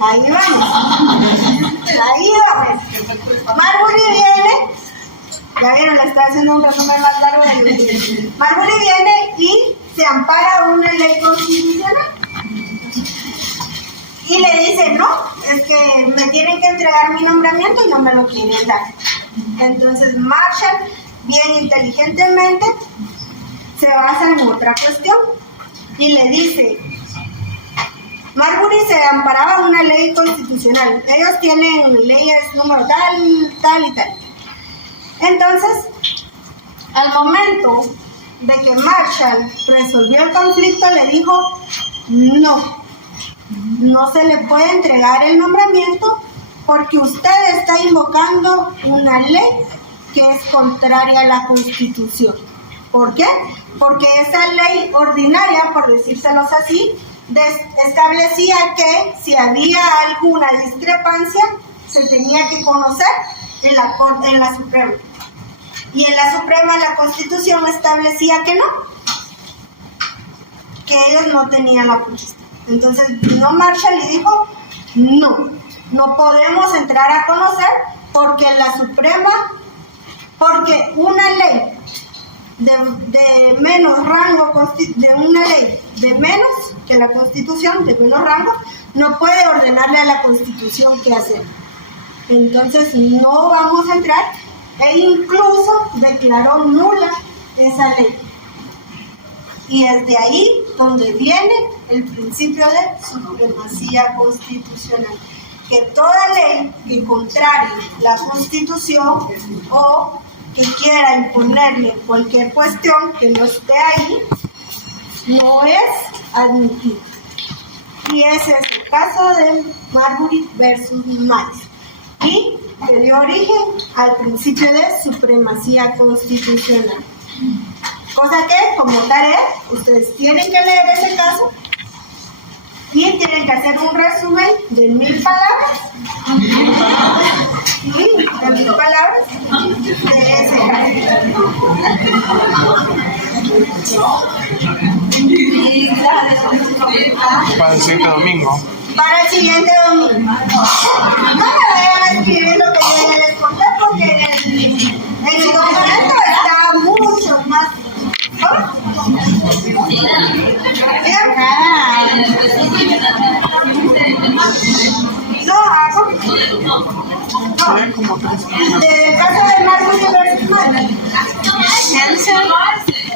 ahí vamos. Marbury viene, ya vieron, le está haciendo un resumen más largo de lo. Marbury viene y se ampara una ley constitucional. Y le dice, no, es que me tienen que entregar mi nombramiento y no me lo quieren dar. Entonces Marshall, bien inteligentemente, se basa en otra cuestión y le dice, Marbury se amparaba una ley constitucional. Ellos tienen leyes número tal, tal y tal. Entonces, al momento de que Marshall resolvió el conflicto, le dijo, no se le puede entregar el nombramiento porque usted está invocando una ley que es contraria a la Constitución. ¿Por qué? Porque esa ley ordinaria, por decírselos así, establecía que si había alguna discrepancia, se tenía que conocer en la Suprema. Y en la Suprema la Constitución establecía que no, que ellos no tenían la potestad. Entonces vino Marshall y dijo, no podemos entrar a conocer porque en la Suprema, porque una ley de menos rango, de una ley de menos que la Constitución, de menos rango, no puede ordenarle a la Constitución qué hacer. Entonces no vamos a entrar, e incluso declaró nula esa ley. Y es de ahí donde viene el principio de supremacía constitucional, que toda ley que contrarie la Constitución o que quiera imponerle cualquier cuestión que no esté ahí, no es admitida. Y ese es el caso de Marbury versus Madison, y que dio origen al principio de supremacía constitucional. Cosa que, como tarea, ustedes tienen que leer ese caso y tienen que hacer un resumen de 1000 palabras. De 1000 palabras de ese caso. Para el siguiente domingo. Para el siguiente domingo. No me vayan a escribir lo que yo ya les conté porque en su documento está mucho más. No hago. ¿Saben cómo tres? De caso de Marbury versus Madison.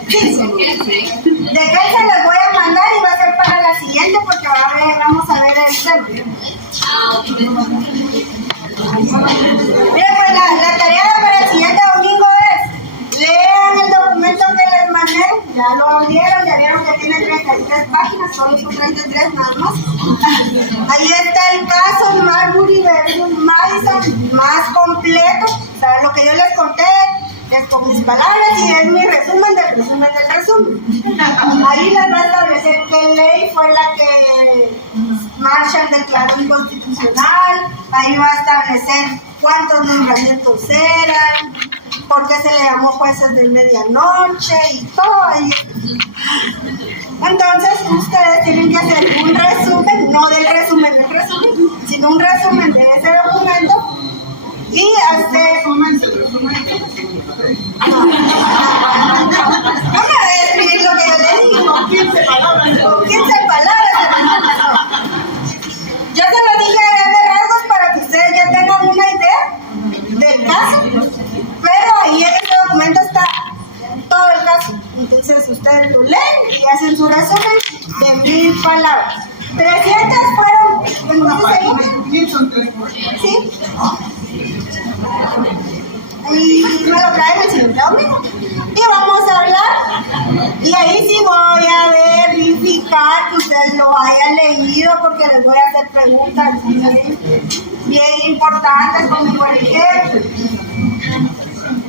De Kelsen les voy a mandar y va a ser para la siguiente porque vamos a ver el tema. Bien, pues la tarea para el siguiente domingo es lean el documento que les mandé, ya lo abrieron, ya vieron que tiene 33 páginas, solo son 33 nada más. Ahí está el caso Marbury versus Madison más completo, o sea, lo que yo les conté es con mis palabras y es mi resumen del resumen del resumen. Ahí les va a establecer qué ley fue la que Marshall declaró inconstitucional, ahí va a establecer cuántos nombramientos eran, por qué se le llamó jueces de medianoche y todo ahí. Entonces ustedes tienen que hacer un resumen, no del resumen, sino un resumen de ese documento y hacer... No me voy a escribir lo que yo le digo. 15 palabras. Yo se lo dije a grandes rasgos para que ustedes ya tengan una idea del caso, pero ahí en este documento está todo el caso. Entonces ustedes lo leen y hacen su resumen de 1000 palabras. 300 fueron, ¿sí? Y me lo traen el siguiente domingo. Y vamos a hablar. Y ahí sí voy a verificar que ustedes lo hayan leído porque les voy a hacer preguntas bien importantes, como por ejemplo,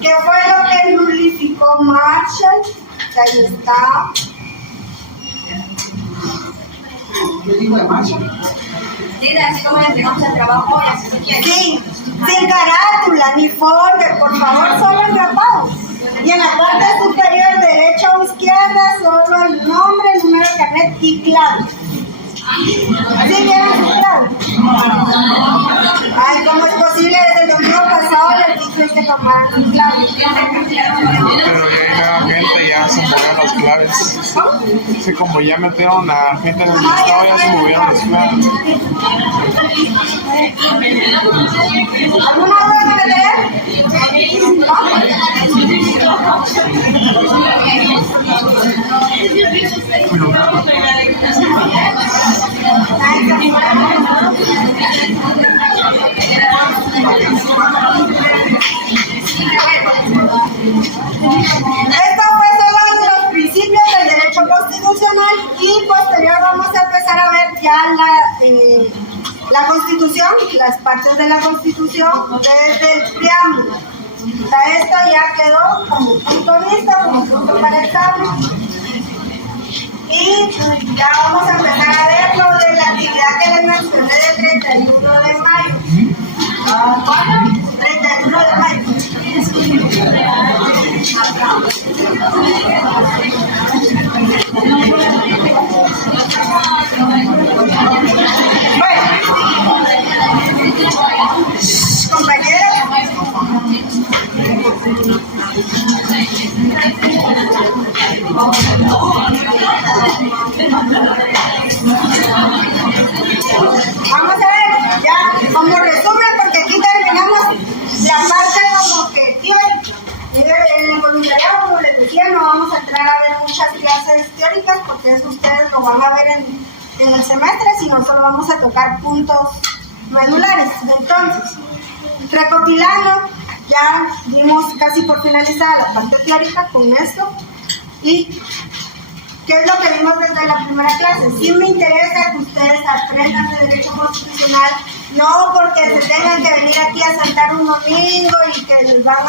¿qué fue lo que nulificó Marshall? Ahí está. ¿Qué dijo de Marshall? medida, así como le entregamos el trabajo hoy, así se quiere. Sí, sin carátula ni folder, por favor, solo engrapados. Y en la parte superior, derecha o izquierda, solo el nombre, el número de carnet y clave. ¿Sí vieron su clave? Ay, ¿cómo es posible? Desde el domingo pasado les dije que tomaran su clave. Pero ya hay nueva gente, ya se movieron las claves. Sí, como ya metieron a gente en el listado, ya se movieron las claves. ¿Alguna duda que leer? Esto fue solo los principios del derecho constitucional y posterior vamos a empezar a ver ya la Constitución, las partes de la Constitución desde el preámbulo. Esto ya quedó como punto listo, como punto para examen. Y ya vamos a empezar a ver lo de la actividad que les mencioné del 31 de mayo. ¿Cuándo? 31 de mayo. Bueno, compañeros. Vamos a ver, ya como resumen, porque aquí terminamos la parte como que teórica. En el voluntariado, como les decía, no vamos a entrar a ver muchas clases teóricas, porque eso ustedes lo van a ver en el semestre, sino solo vamos a tocar puntos medulares. Entonces, recopilando, ya dimos casi por finalizada la parte teórica con esto. ¿Y qué es lo que vimos desde la primera clase? Sí me interesa que ustedes aprendan de derecho constitucional, no porque se tengan que venir aquí a saltar un domingo y que les van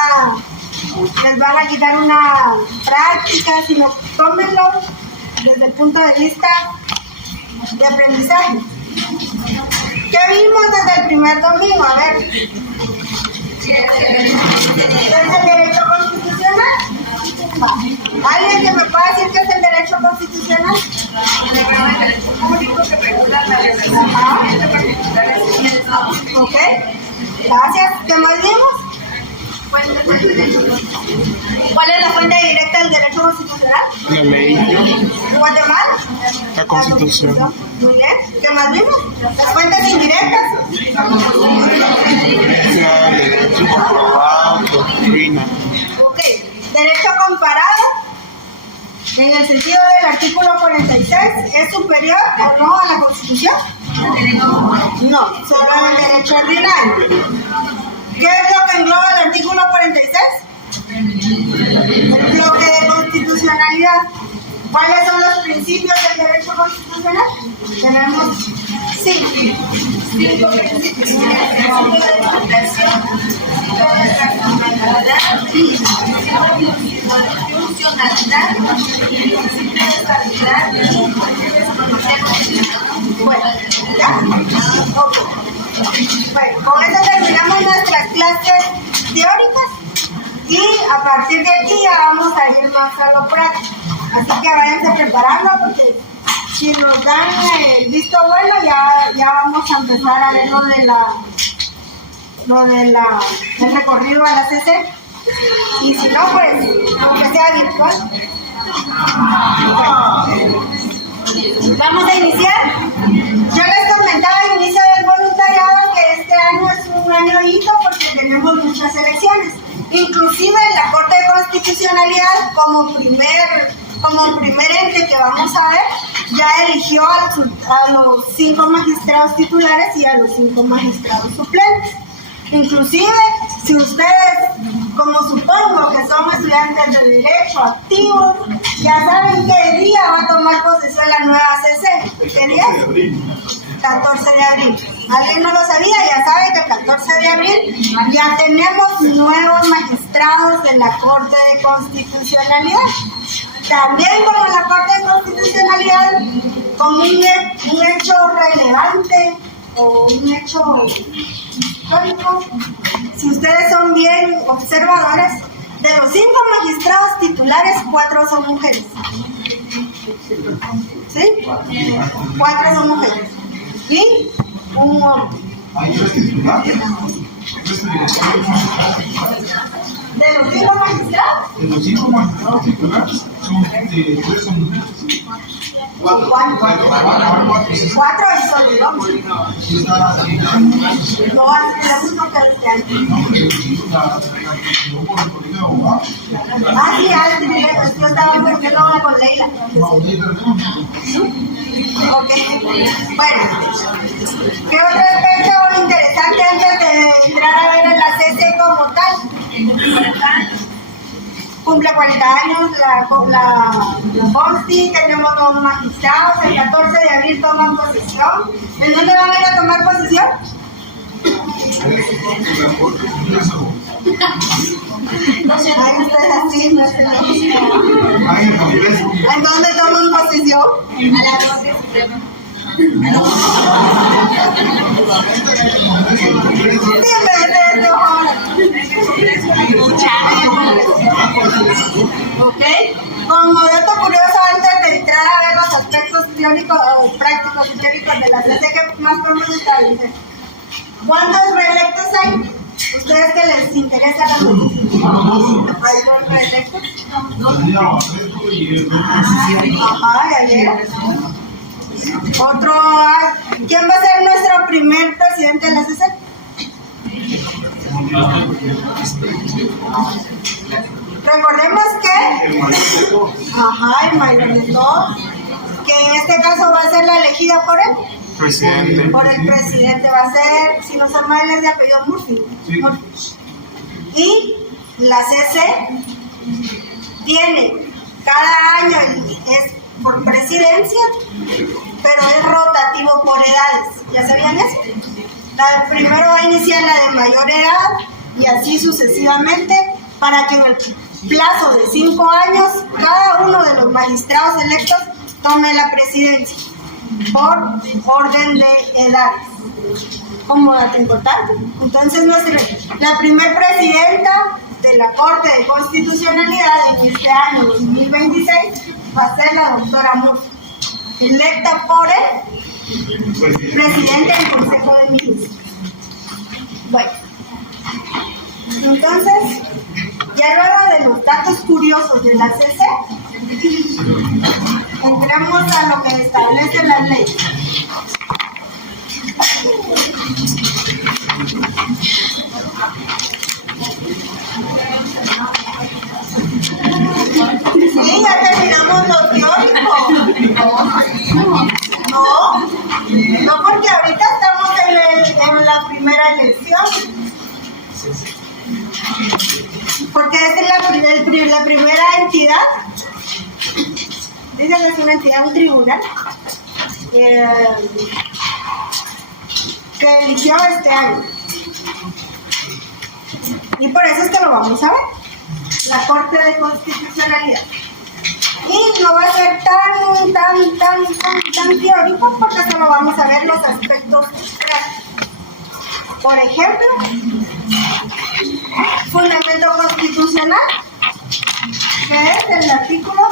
a quitar una práctica, sino tómenlo desde el punto de vista de aprendizaje. ¿Qué vimos desde el primer domingo? A ver. ¿Desde el derecho constitucional? ¿Alguien que me pueda decir qué es el derecho constitucional? El derecho público que regula la relación de particulares y el Estado. Ok, gracias. ¿Qué más vimos? ¿Cuál es la fuente directa del derecho constitucional? La ley, ¿Guatemala? la Constitución. Muy bien. ¿Qué más vimos? Las fuentes indirectas. La derecho comprobado, doctrina. Ok, derecho comparado. En el sentido del artículo 46, ¿es superior o no a la Constitución? No, solo en el derecho ordinario. ¿Qué es lo que engloba el artículo 46? El bloque de constitucionalidad. ¿Cuáles son los principios del derecho constitucional? Tenemos 5 principios. Bueno, ¿ya? Ok. Bueno, con eso terminamos nuestras clases teóricas y a partir de aquí ya vamos a ir más a lo práctico. Así que váyanse preparando porque si nos dan el visto bueno ya vamos a empezar a ver el recorrido a la CC. Y si no, pues aunque sea virtual. Vamos a iniciar. Yo les comentaba al inicio del voluntariado que este año es un año hito porque tenemos muchas elecciones. Inclusive la Corte de Constitucionalidad como primer ente que vamos a ver, ya eligió a los 5 magistrados titulares y a los 5 magistrados suplentes. Inclusive, si ustedes, como supongo que son estudiantes de Derecho activos, ya saben qué día va a tomar posesión la nueva CC. ¿Qué día es? 14 de abril. ¿Alguien no lo sabía? Ya sabe que el 14 de abril ya tenemos nuevos magistrados de la Corte de Constitucionalidad. También como la Corte de Constitucionalidad, como un hecho relevante o un hecho histórico. Si ustedes son bien observadores, de los 5 magistrados titulares, 4 son mujeres. ¿Sí? 4 son mujeres. Y un hombre. Hay 3 titulares. De los 5 magistrados, De los 5 magistrados titulares, son 3 son mujeres. 4 4 y solo el hombre. No, es lo que este año. Ah, sí, yo estaba viendo con Leila. Ok. Bueno, ¿qué otro aspecto interesante antes de entrar a ver a la CC como tal? Cumple 40 años la Consti, tenemos 2 magistrados, el 14 de abril toman posesión. ¿En dónde van a ir a tomar posesión? Ay, ustedes así, no sé. ¿En dónde toman posesión? A la Corte Suprema. Ok, como dato curioso, antes de entrar a ver los aspectos teóricos, prácticos y teóricos de la CC, ¿qué más podemos establecer? ¿Cuántos reelectos hay? ¿Ustedes que les interesa la noticia? ¿Hay 2 reelectos? Ajá, ya llega. Otro, ¿quién va a ser nuestro primer presidente de la CC? Recordemos que, el mayor de todos, que en este caso va a ser la elegida por el Presidente. Por el presidente va a ser, si no son mal, es de apellido Murphy. Sí. Y la CC tiene cada año, es por presidencia, pero es rotativo por edades. ¿Ya sabían eso? Primero va a iniciar la de mayor edad y así sucesivamente, para que en el plazo de 5 años cada uno de los magistrados electos tome la presidencia por orden de edades. Como dato importante. Entonces, la primer presidenta de la Corte de Constitucionalidad en este año 2026 va a ser la doctora Murphy, electa por el presidente del Consejo de Ministros. Bueno, entonces, ya luego de los datos curiosos de la CC, entramos a lo que establecen las leyes. Sí, ya terminamos lo teórico. No, porque ahorita estamos en la primera elección. Porque esta es la primera entidad. Dice que es una entidad, un tribunal, que eligió este año. Y por eso es que lo vamos a ver. La Corte de Constitucionalidad. Y no va a ser tan teórico, porque solo vamos a ver los aspectos prácticos. Por ejemplo, fundamento constitucional, que es el artículo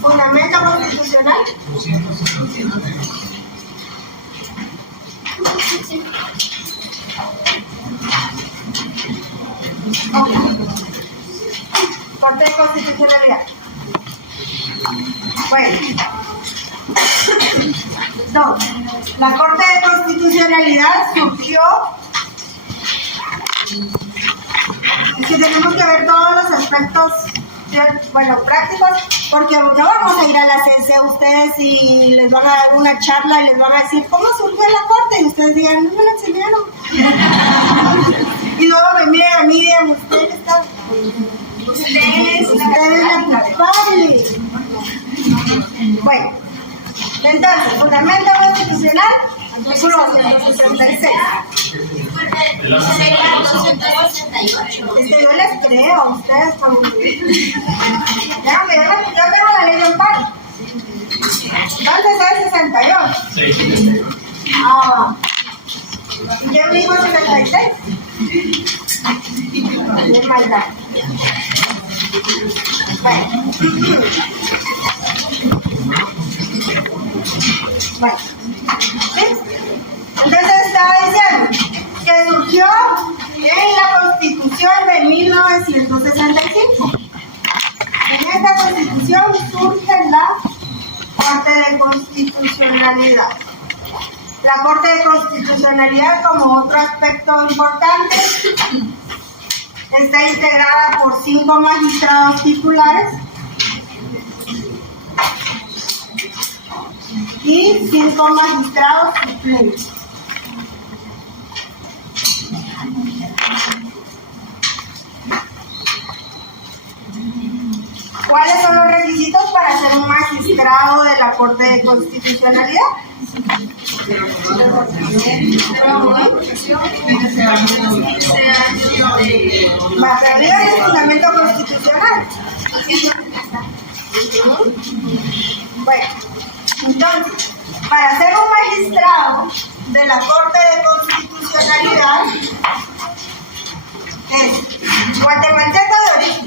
fundamento constitucional. Corte de Constitucionalidad. Bueno. 2. La Corte de Constitucionalidad surgió. Es que tenemos que ver todos los aspectos, prácticos, porque no vamos a ir a la CC ustedes y les van a dar una charla y les van a decir ¿cómo surgió la Corte? Y ustedes digan, no me lo enseñaron. Y luego me miren a mí y digan, ustedes están... Ustedes la culpable. Bueno, entonces, fundamento constitucional, artículo 236. Yo les creo a ustedes. Yo tengo la ley de amparo. ¿Dónde está el 68? Ah, ¿quién me dijo 66? Qué maldad. Bueno. Bueno. ¿Sí? Entonces estaba diciendo que surgió en la Constitución de 1965. En esta Constitución surge la Corte de Constitucionalidad. La Corte de Constitucionalidad, como otro aspecto importante, está integrada por 5 magistrados titulares y 5 magistrados suplentes. ¿Cuáles son los requisitos para ser un magistrado de la Corte de Constitucionalidad? Más arriba el fundamento constitucional. Bueno, entonces, para ser un magistrado de la Corte de Constitucionalidad es guatemalteco de origen,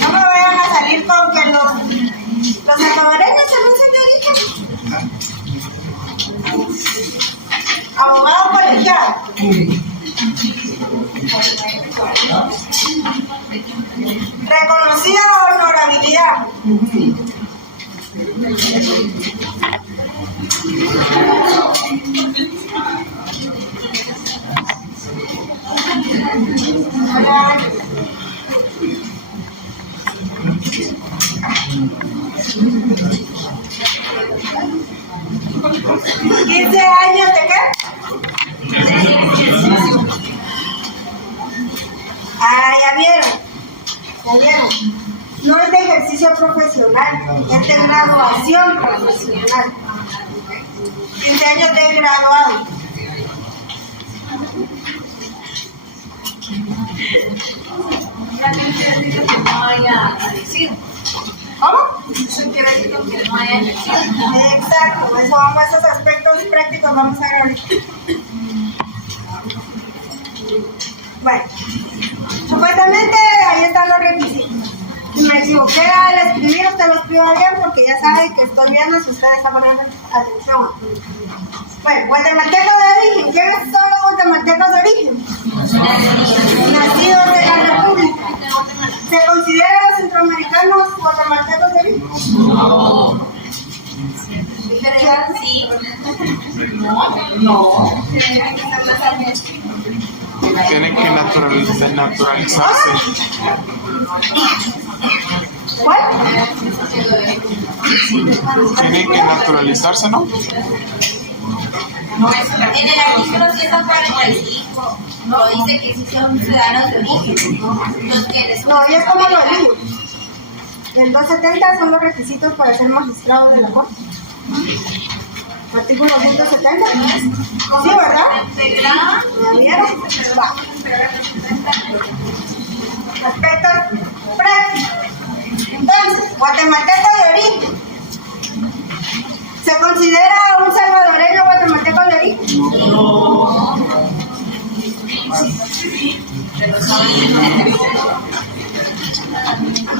no me vayan a salir con que los salvadoreños también son de origen. Abogado colegiado. Reconocida honorabilidad. ¿15 años de qué? Ah, ya vieron. No es de ejercicio profesional, es de graduación profesional. 15 años de graduado. ¿Cómo? Exacto, eso vamos a esos aspectos prácticos, vamos a ver ahorita. Bueno, supuestamente ahí están los requisitos. Si me equivoqué al escribir, usted lo escriba bien porque ya sabe que estoy viendo si usted está poniendo atención. Bueno, guatemaltecos de origen. ¿Quiénes son los guatemaltecos de origen? Nacidos en la República. ¿Se consideran los centroamericanos guatemaltecos de origen? No. Sí. No. Tienen que naturalizarse. ¿Cuál? Tienen que naturalizarse, ¿no? En el artículo 145 no dice que si son ciudadanos de origen, los que les... No, ya es como lo digo. El 270 son los requisitos para ser magistrado de la Corte. Artículo 170. Sí, ¿verdad? ¿Ya vieron? Va. Aspectos prácticos. Entonces, guatemalteco de origen. ¿Se considera un salvadoreño guatemalteco de origen? No.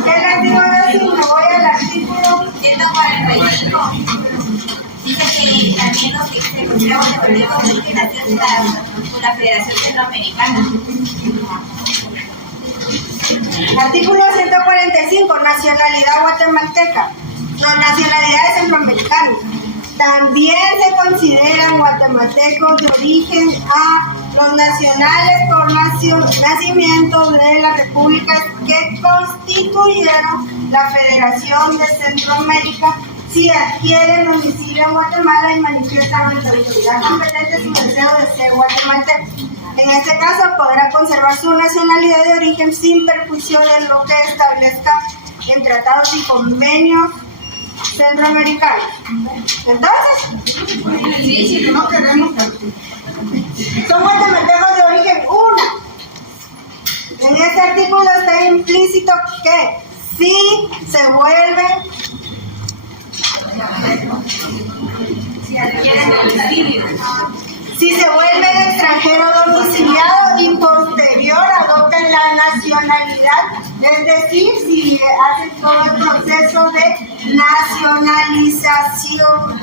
¿Qué les digo yo si me voy al artículo 145? Dice que también los que se consideran guatemaltecos son que nacieron por la Federación Centroamericana. Artículo 145, nacionalidad guatemalteca. Son nacionalidades centroamericanas. También se consideran guatemaltecos de origen a los nacionales por nacimiento de las repúblicas que constituyeron la Federación de Centroamérica si adquieren domicilio en Guatemala y manifiestan ante la autoridad competente su deseo de ser guatemalteco. En este caso podrá conservar su nacionalidad de origen sin perjuicio de lo que establezca en tratados y convenios centroamericanos. Entonces, No queremos son guatemaltecos de origen una. En este artículo está implícito requisito que si se vuelve el extranjero domiciliado y posterior adopten la nacionalidad, es decir, si hacen todo el proceso de nacionalización.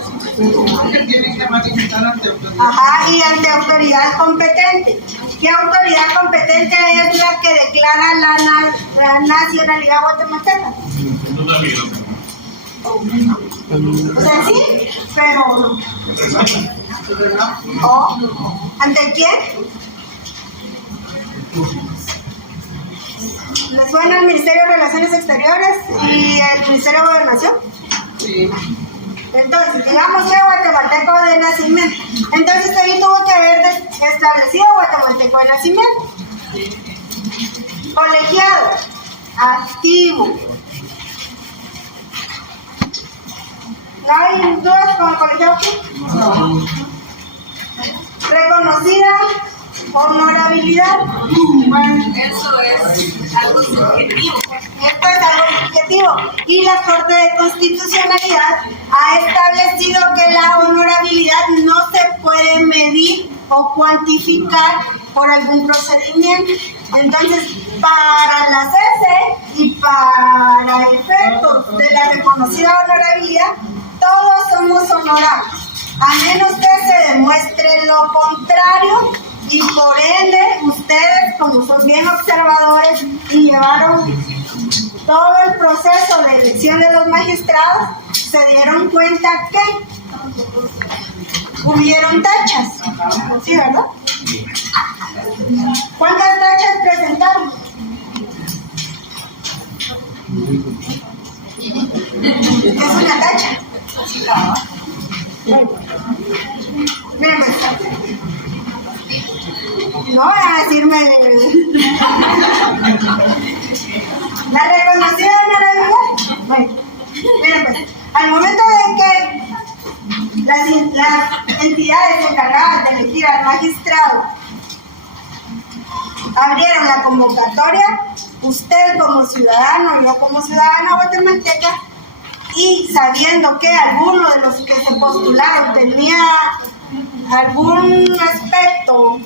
Tienen que manifestar ante autoridad. Ajá, y ante autoridad competente. ¿Qué autoridad competente es la que declara la nacionalidad guatemalteca? O sea, sí, pero ¿o ante quién? ¿Les suena el Ministerio de Relaciones Exteriores y el Ministerio de Gobernación? Sí. Entonces, digamos que guatemalteco de nacimiento. Entonces, ahí tuvo que haber establecido guatemalteco de nacimiento. Colegiado, activo. ¿No hay dudas con el colegiado aquí? No. Reconocida honorabilidad. Bueno, Eso es algo subjetivo. esto es algo subjetivo. Y la Corte de Constitucionalidad ha establecido que la honorabilidad no se puede medir o cuantificar por algún procedimiento. Entonces, para la CC y para efectos de la reconocida honorabilidad, todos somos honorables, a menos que se demuestre lo contrario. Y por ende, ustedes, como son bien observadores y llevaron todo el proceso de elección de los magistrados, se dieron cuenta que hubieron tachas. ¿Sí, verdad? ¿Cuántas tachas presentaron? Es una tacha. Miren, pues, no van a decirme la reconocida honorabilidad. Bueno, miren pues, al momento de que las entidades encargadas de elegir al magistrado abrieron la convocatoria, usted como ciudadano, yo como ciudadana guatemalteca, y sabiendo que alguno de los que se postularon tenía algún aspecto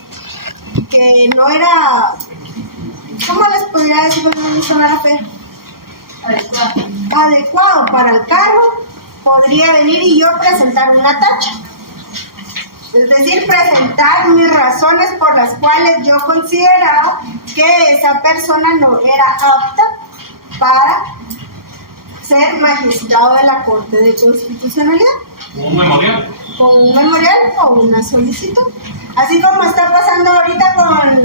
que no era, ¿cómo les podría decir que no sonara feo? Adecuado para el cargo, podría venir y yo presentar una tacha. Es decir, presentar mis razones por las cuales yo consideraba que esa persona no era apta para ser magistrado de la Corte de Constitucionalidad. ¿Un memorial? Con un memorial o una solicitud. Así como está pasando ahorita con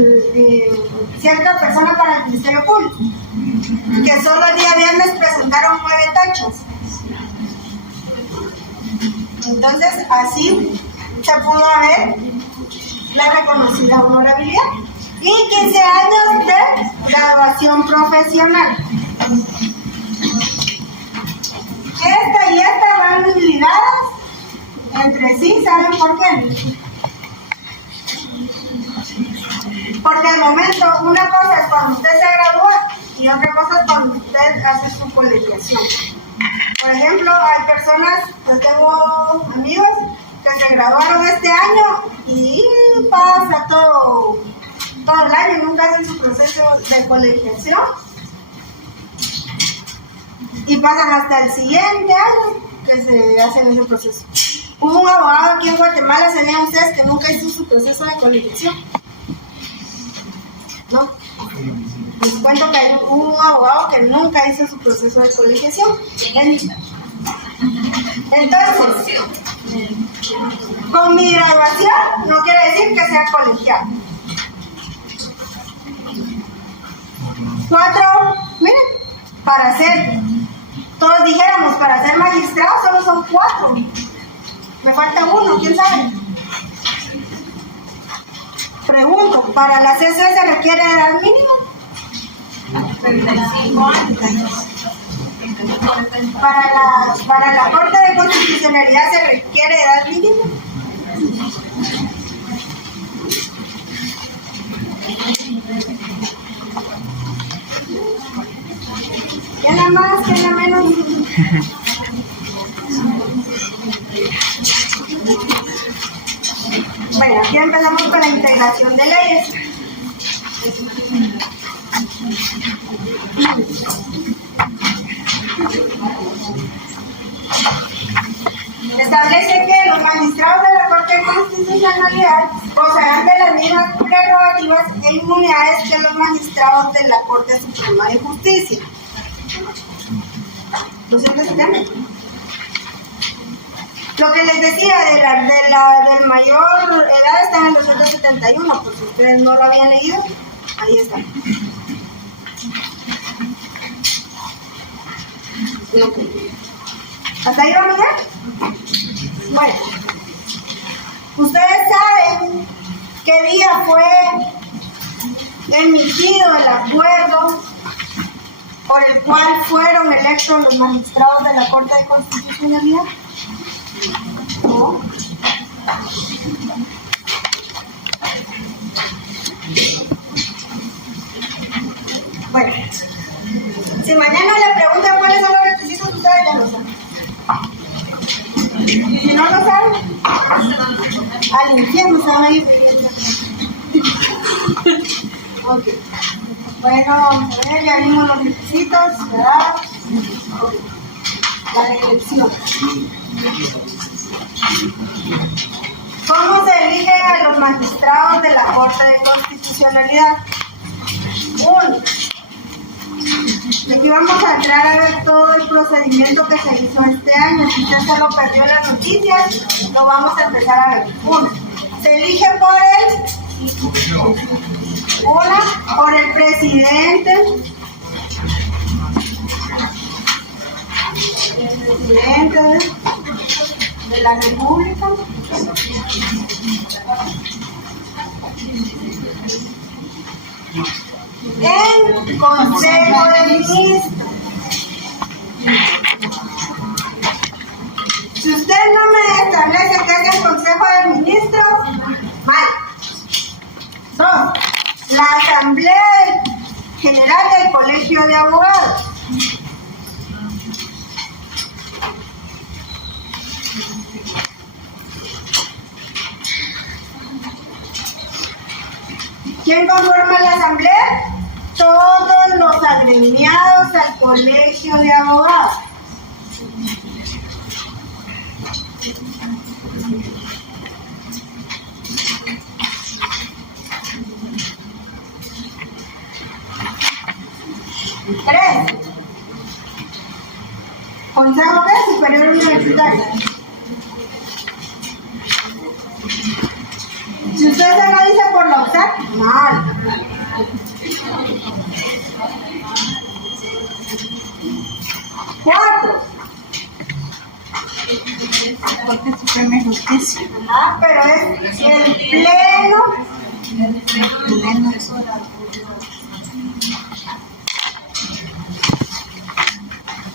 cierta persona para el Ministerio Público, que solo el día viernes presentaron 9 tachas. Entonces, así se pudo haber la reconocida honorabilidad. Y 15 años de graduación profesional. Esta y esta van ligadas entre sí, ¿saben por qué? Porque al momento, una cosa es cuando usted se gradúa y otra cosa es cuando usted hace su colegiación. Por ejemplo, hay personas, yo tengo amigos que se graduaron este año y pasa todo el año y nunca hacen su proceso de colegiación. Y pasan hasta el siguiente año que se hacen ese proceso. Hubo un abogado aquí en Guatemala, ¿sabían ustedes que nunca hizo su proceso de colegiación? ¿No? Les cuento que hubo un abogado que nunca hizo su proceso de colegiación. Entonces, con mi graduación no quiere decir que sea colegiado. 4, miren, para ser, todos dijéramos, para ser magistrado solo son 4. Me falta uno, ¿quién sabe? Pregunto, ¿para la CC se requiere edad mínima? 35 años. Para la Corte de Constitucionalidad se requiere edad mínima. Bueno, aquí empezamos con la integración de leyes. Establece que los magistrados de la Corte de Constitucionalidad gozarán de las mismas prerrogativas e inmunidades que los magistrados de la Corte Suprema de Justicia. 270. Lo que les decía del mayor edad está en el 271, por si ustedes no lo habían leído, ahí está. ¿Hasta ahí vamos ya? Bueno, ustedes saben qué día fue emitido el acuerdo por el cual fueron electos los magistrados de la Corte de Constitucionalidad. ¿No? Bueno, si mañana le preguntan cuáles son los requisitos, ustedes ya lo saben. Y si no lo saben, al infierno se van a ir. Ok. Bueno, vamos a ver, ya vimos los requisitos, ¿verdad? La elección. ¿Cómo se eligen a los magistrados de la Corte de Constitucionalidad? 1. Aquí vamos a entrar a ver todo el procedimiento que se hizo este año. Si usted se lo perdió en las noticias, lo vamos a empezar a ver. 1. Se elige por el presidente. El presidente de la República. El Consejo de Ministros. Si usted no me establece que es el Consejo de Ministros, mal. 2. La Asamblea General del Colegio de Abogados. ¿Quién conforma la asamblea? Todos los agremiados al Colegio de Abogados. Tres. Consejo de Superior Universitario. Si usted se lo dice por la USAC, mal. 4. Corte Suprema de Justicia. Pero es el pleno.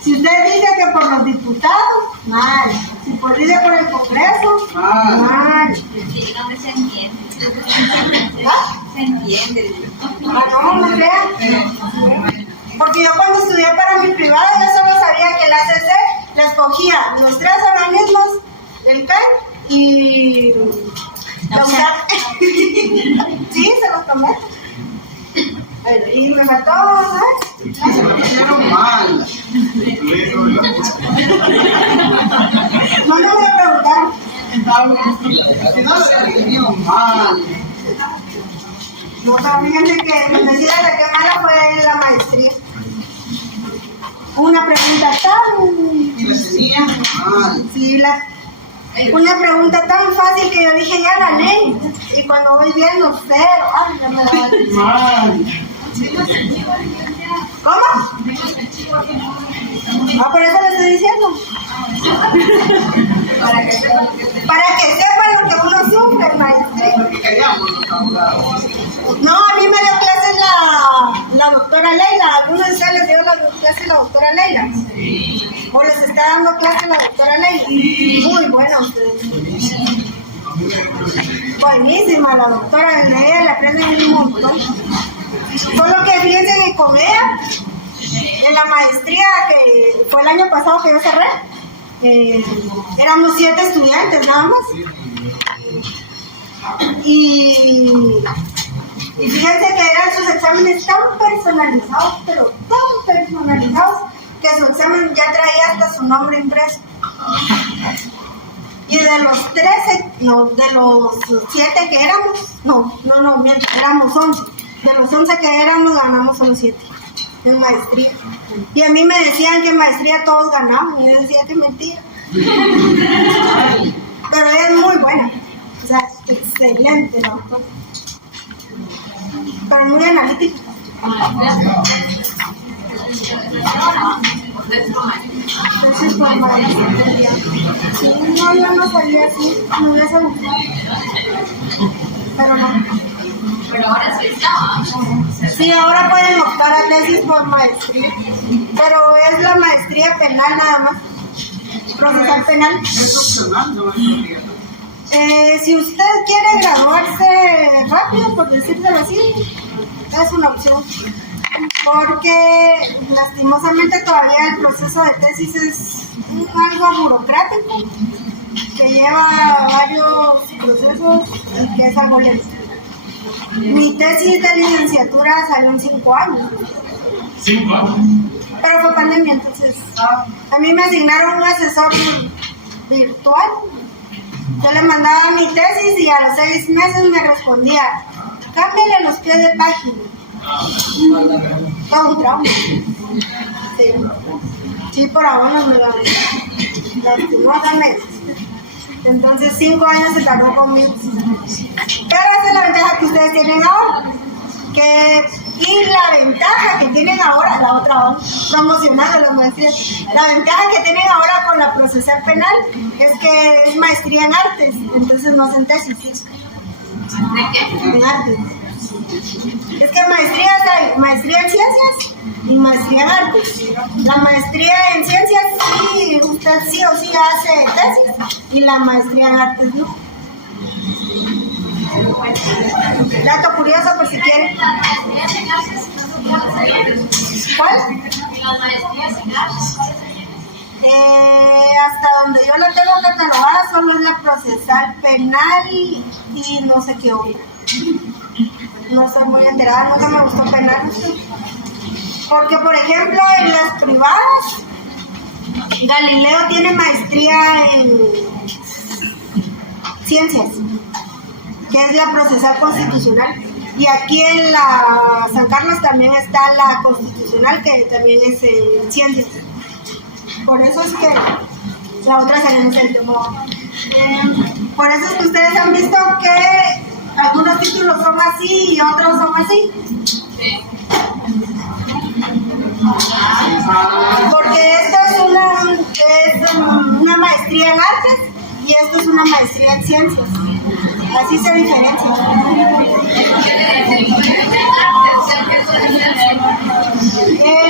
Si usted dice que por los diputados, mal. Si dice por el Congreso, mal. Sí, ¿dónde se entiende? ¿Ah? Se entiende. No me crean. Porque yo cuando estudié para mi privada, yo solo sabía que el ACC le escogía los 3 organismos del PEN y los SAC. Sí, se los prometo. Y me faltó, ¿sabes? Se lo hicieron mal. No me preguntaron. Si no, lo hicieron mal. No, pero fíjense que me decía de qué mala fue la maestría. Una pregunta tan... Y lo hacían mal. Sí, una pregunta tan fácil que yo dije, ya gané. Y cuando voy viendo feo, ay, ya me da Mal. ¿Cómo? Ah, por eso le estoy diciendo. Para que sepan lo que uno sufre, maestría. Porque queríamos los abogados. No, a mí me dio clases la doctora Leila. ¿A algunos de ustedes les dio clases la doctora Leila? ¿O les está dando clases la doctora Leila? Muy buena ustedes. Buenísima la doctora, de ella le aprenden un montón. Solo que fíjense que con ella En la maestría, que fue el año pasado que yo cerré, éramos 7 estudiantes nada más. Y fíjense que eran sus exámenes tan personalizados, pero tan personalizados, que su examen ya traía hasta su nombre impreso. Y de los 13, no, de los 7 que éramos, miento, éramos 11. De los 11 que éramos, ganamos solo 7 en maestría. Y a mí me decían que en maestría todos ganaban, y yo decía que mentira. Pero ella es muy buena, o sea, excelente la doctora. Pero muy analítica. Entonces, por maestría. Sí, no, yo no salía así, me hubiese gustado. Pero no. Pero ahora sí está. Sí, ahora pueden optar a tesis por maestría, pero es la maestría penal nada más, procesal penal. Es opcional, no es obligatorio. Si usted quiere graduarse rápido, por decírselo así, es una opción, porque lastimosamente todavía el proceso de tesis es algo burocrático, que lleva varios procesos y que es algo lento. Mi tesis de licenciatura salió en 5 años. 5 años. Pero fue pandemia, entonces a mí me asignaron un asesor virtual. Yo le mandaba mi tesis y a los 6 meses me respondía, cámbiale los pies de página. Todo un trauma. Sí, por ahora me lo lastimosamente. Entonces 5 años se tardó conmigo. Pero esa es la ventaja que ustedes tienen ahora. Y la ventaja que tienen ahora, la otra promocionando las maestrías, la ventaja que tienen ahora con la procesal penal es que es maestría en artes, entonces no hacen tesis. En artes. Es que maestría en ciencias y maestría en artes. La maestría en ciencias sí, usted sí o sí hace tesis, y la maestría en artes no. Dato curioso por si quieren. ¿Cuál? Hasta donde yo la tengo catalogada solo es la procesal penal y no sé qué otra. No estoy muy enterada, nunca me gustó penal. Porque, por ejemplo, en las privadas, Galileo tiene maestría en ciencias, que es la procesal constitucional. Y aquí en la San Carlos también está la constitucional, que también es en ciencias. Por eso es que la otra salió en el tema. Por eso es que ustedes han visto que algunos títulos son así y otros son así. Porque esto es una maestría en artes y esto es una maestría en ciencias. Así se diferencia.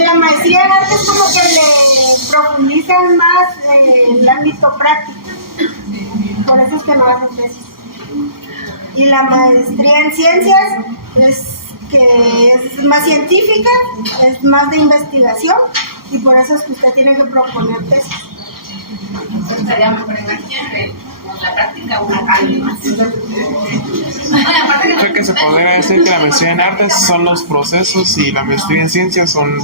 La maestría en artes como que le profundizan más el ámbito práctico. Por eso es que no hacen tesis. Y la maestría en ciencias es que es más científica, es más de investigación, y por eso es que usted tiene que proponer tesis. Estaría mejor en la práctica una calle más. O sea que se podría decir que la maestría en artes son los procesos y la maestría en ciencias son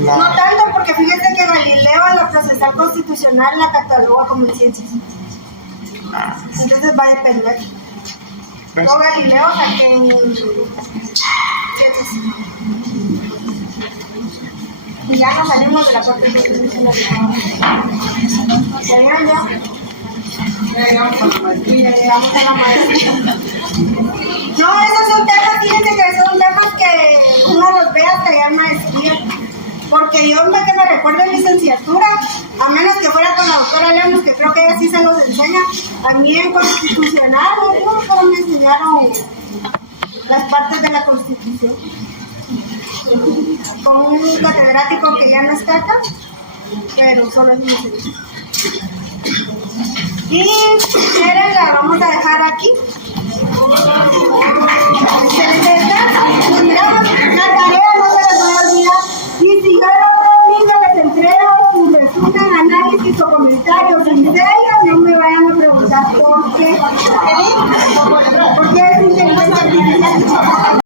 la... No tanto, porque fíjense que Galileo a la procesal constitucional la cataloga como en ciencias. Entonces va a depender. Pues, O Galileo saqué en ciencias. Y ya nos salimos de la parte constitucional. ¿Ya vieron ya? Ya llegamos a la maestría. Y le llegamos a la maestría. No, esos son temas, fíjense que son temas que uno los ve hasta ya en maestría. Porque yo que me recuerdo en licenciatura, a menos que fuera con la doctora Lemos, que creo que ella sí se los enseña, a mí en constitucional, no, solo me enseñaron las partes de la Constitución. Con un catedrático que ya no está acá, pero solo es mi enseñanza. Y si quieren la vamos a dejar aquí. Excelente descanso. Nos miramos. La tarea no se les va a olvidar. Y si yo ¿Por qué? ¿Por qué es inteligencia artificial?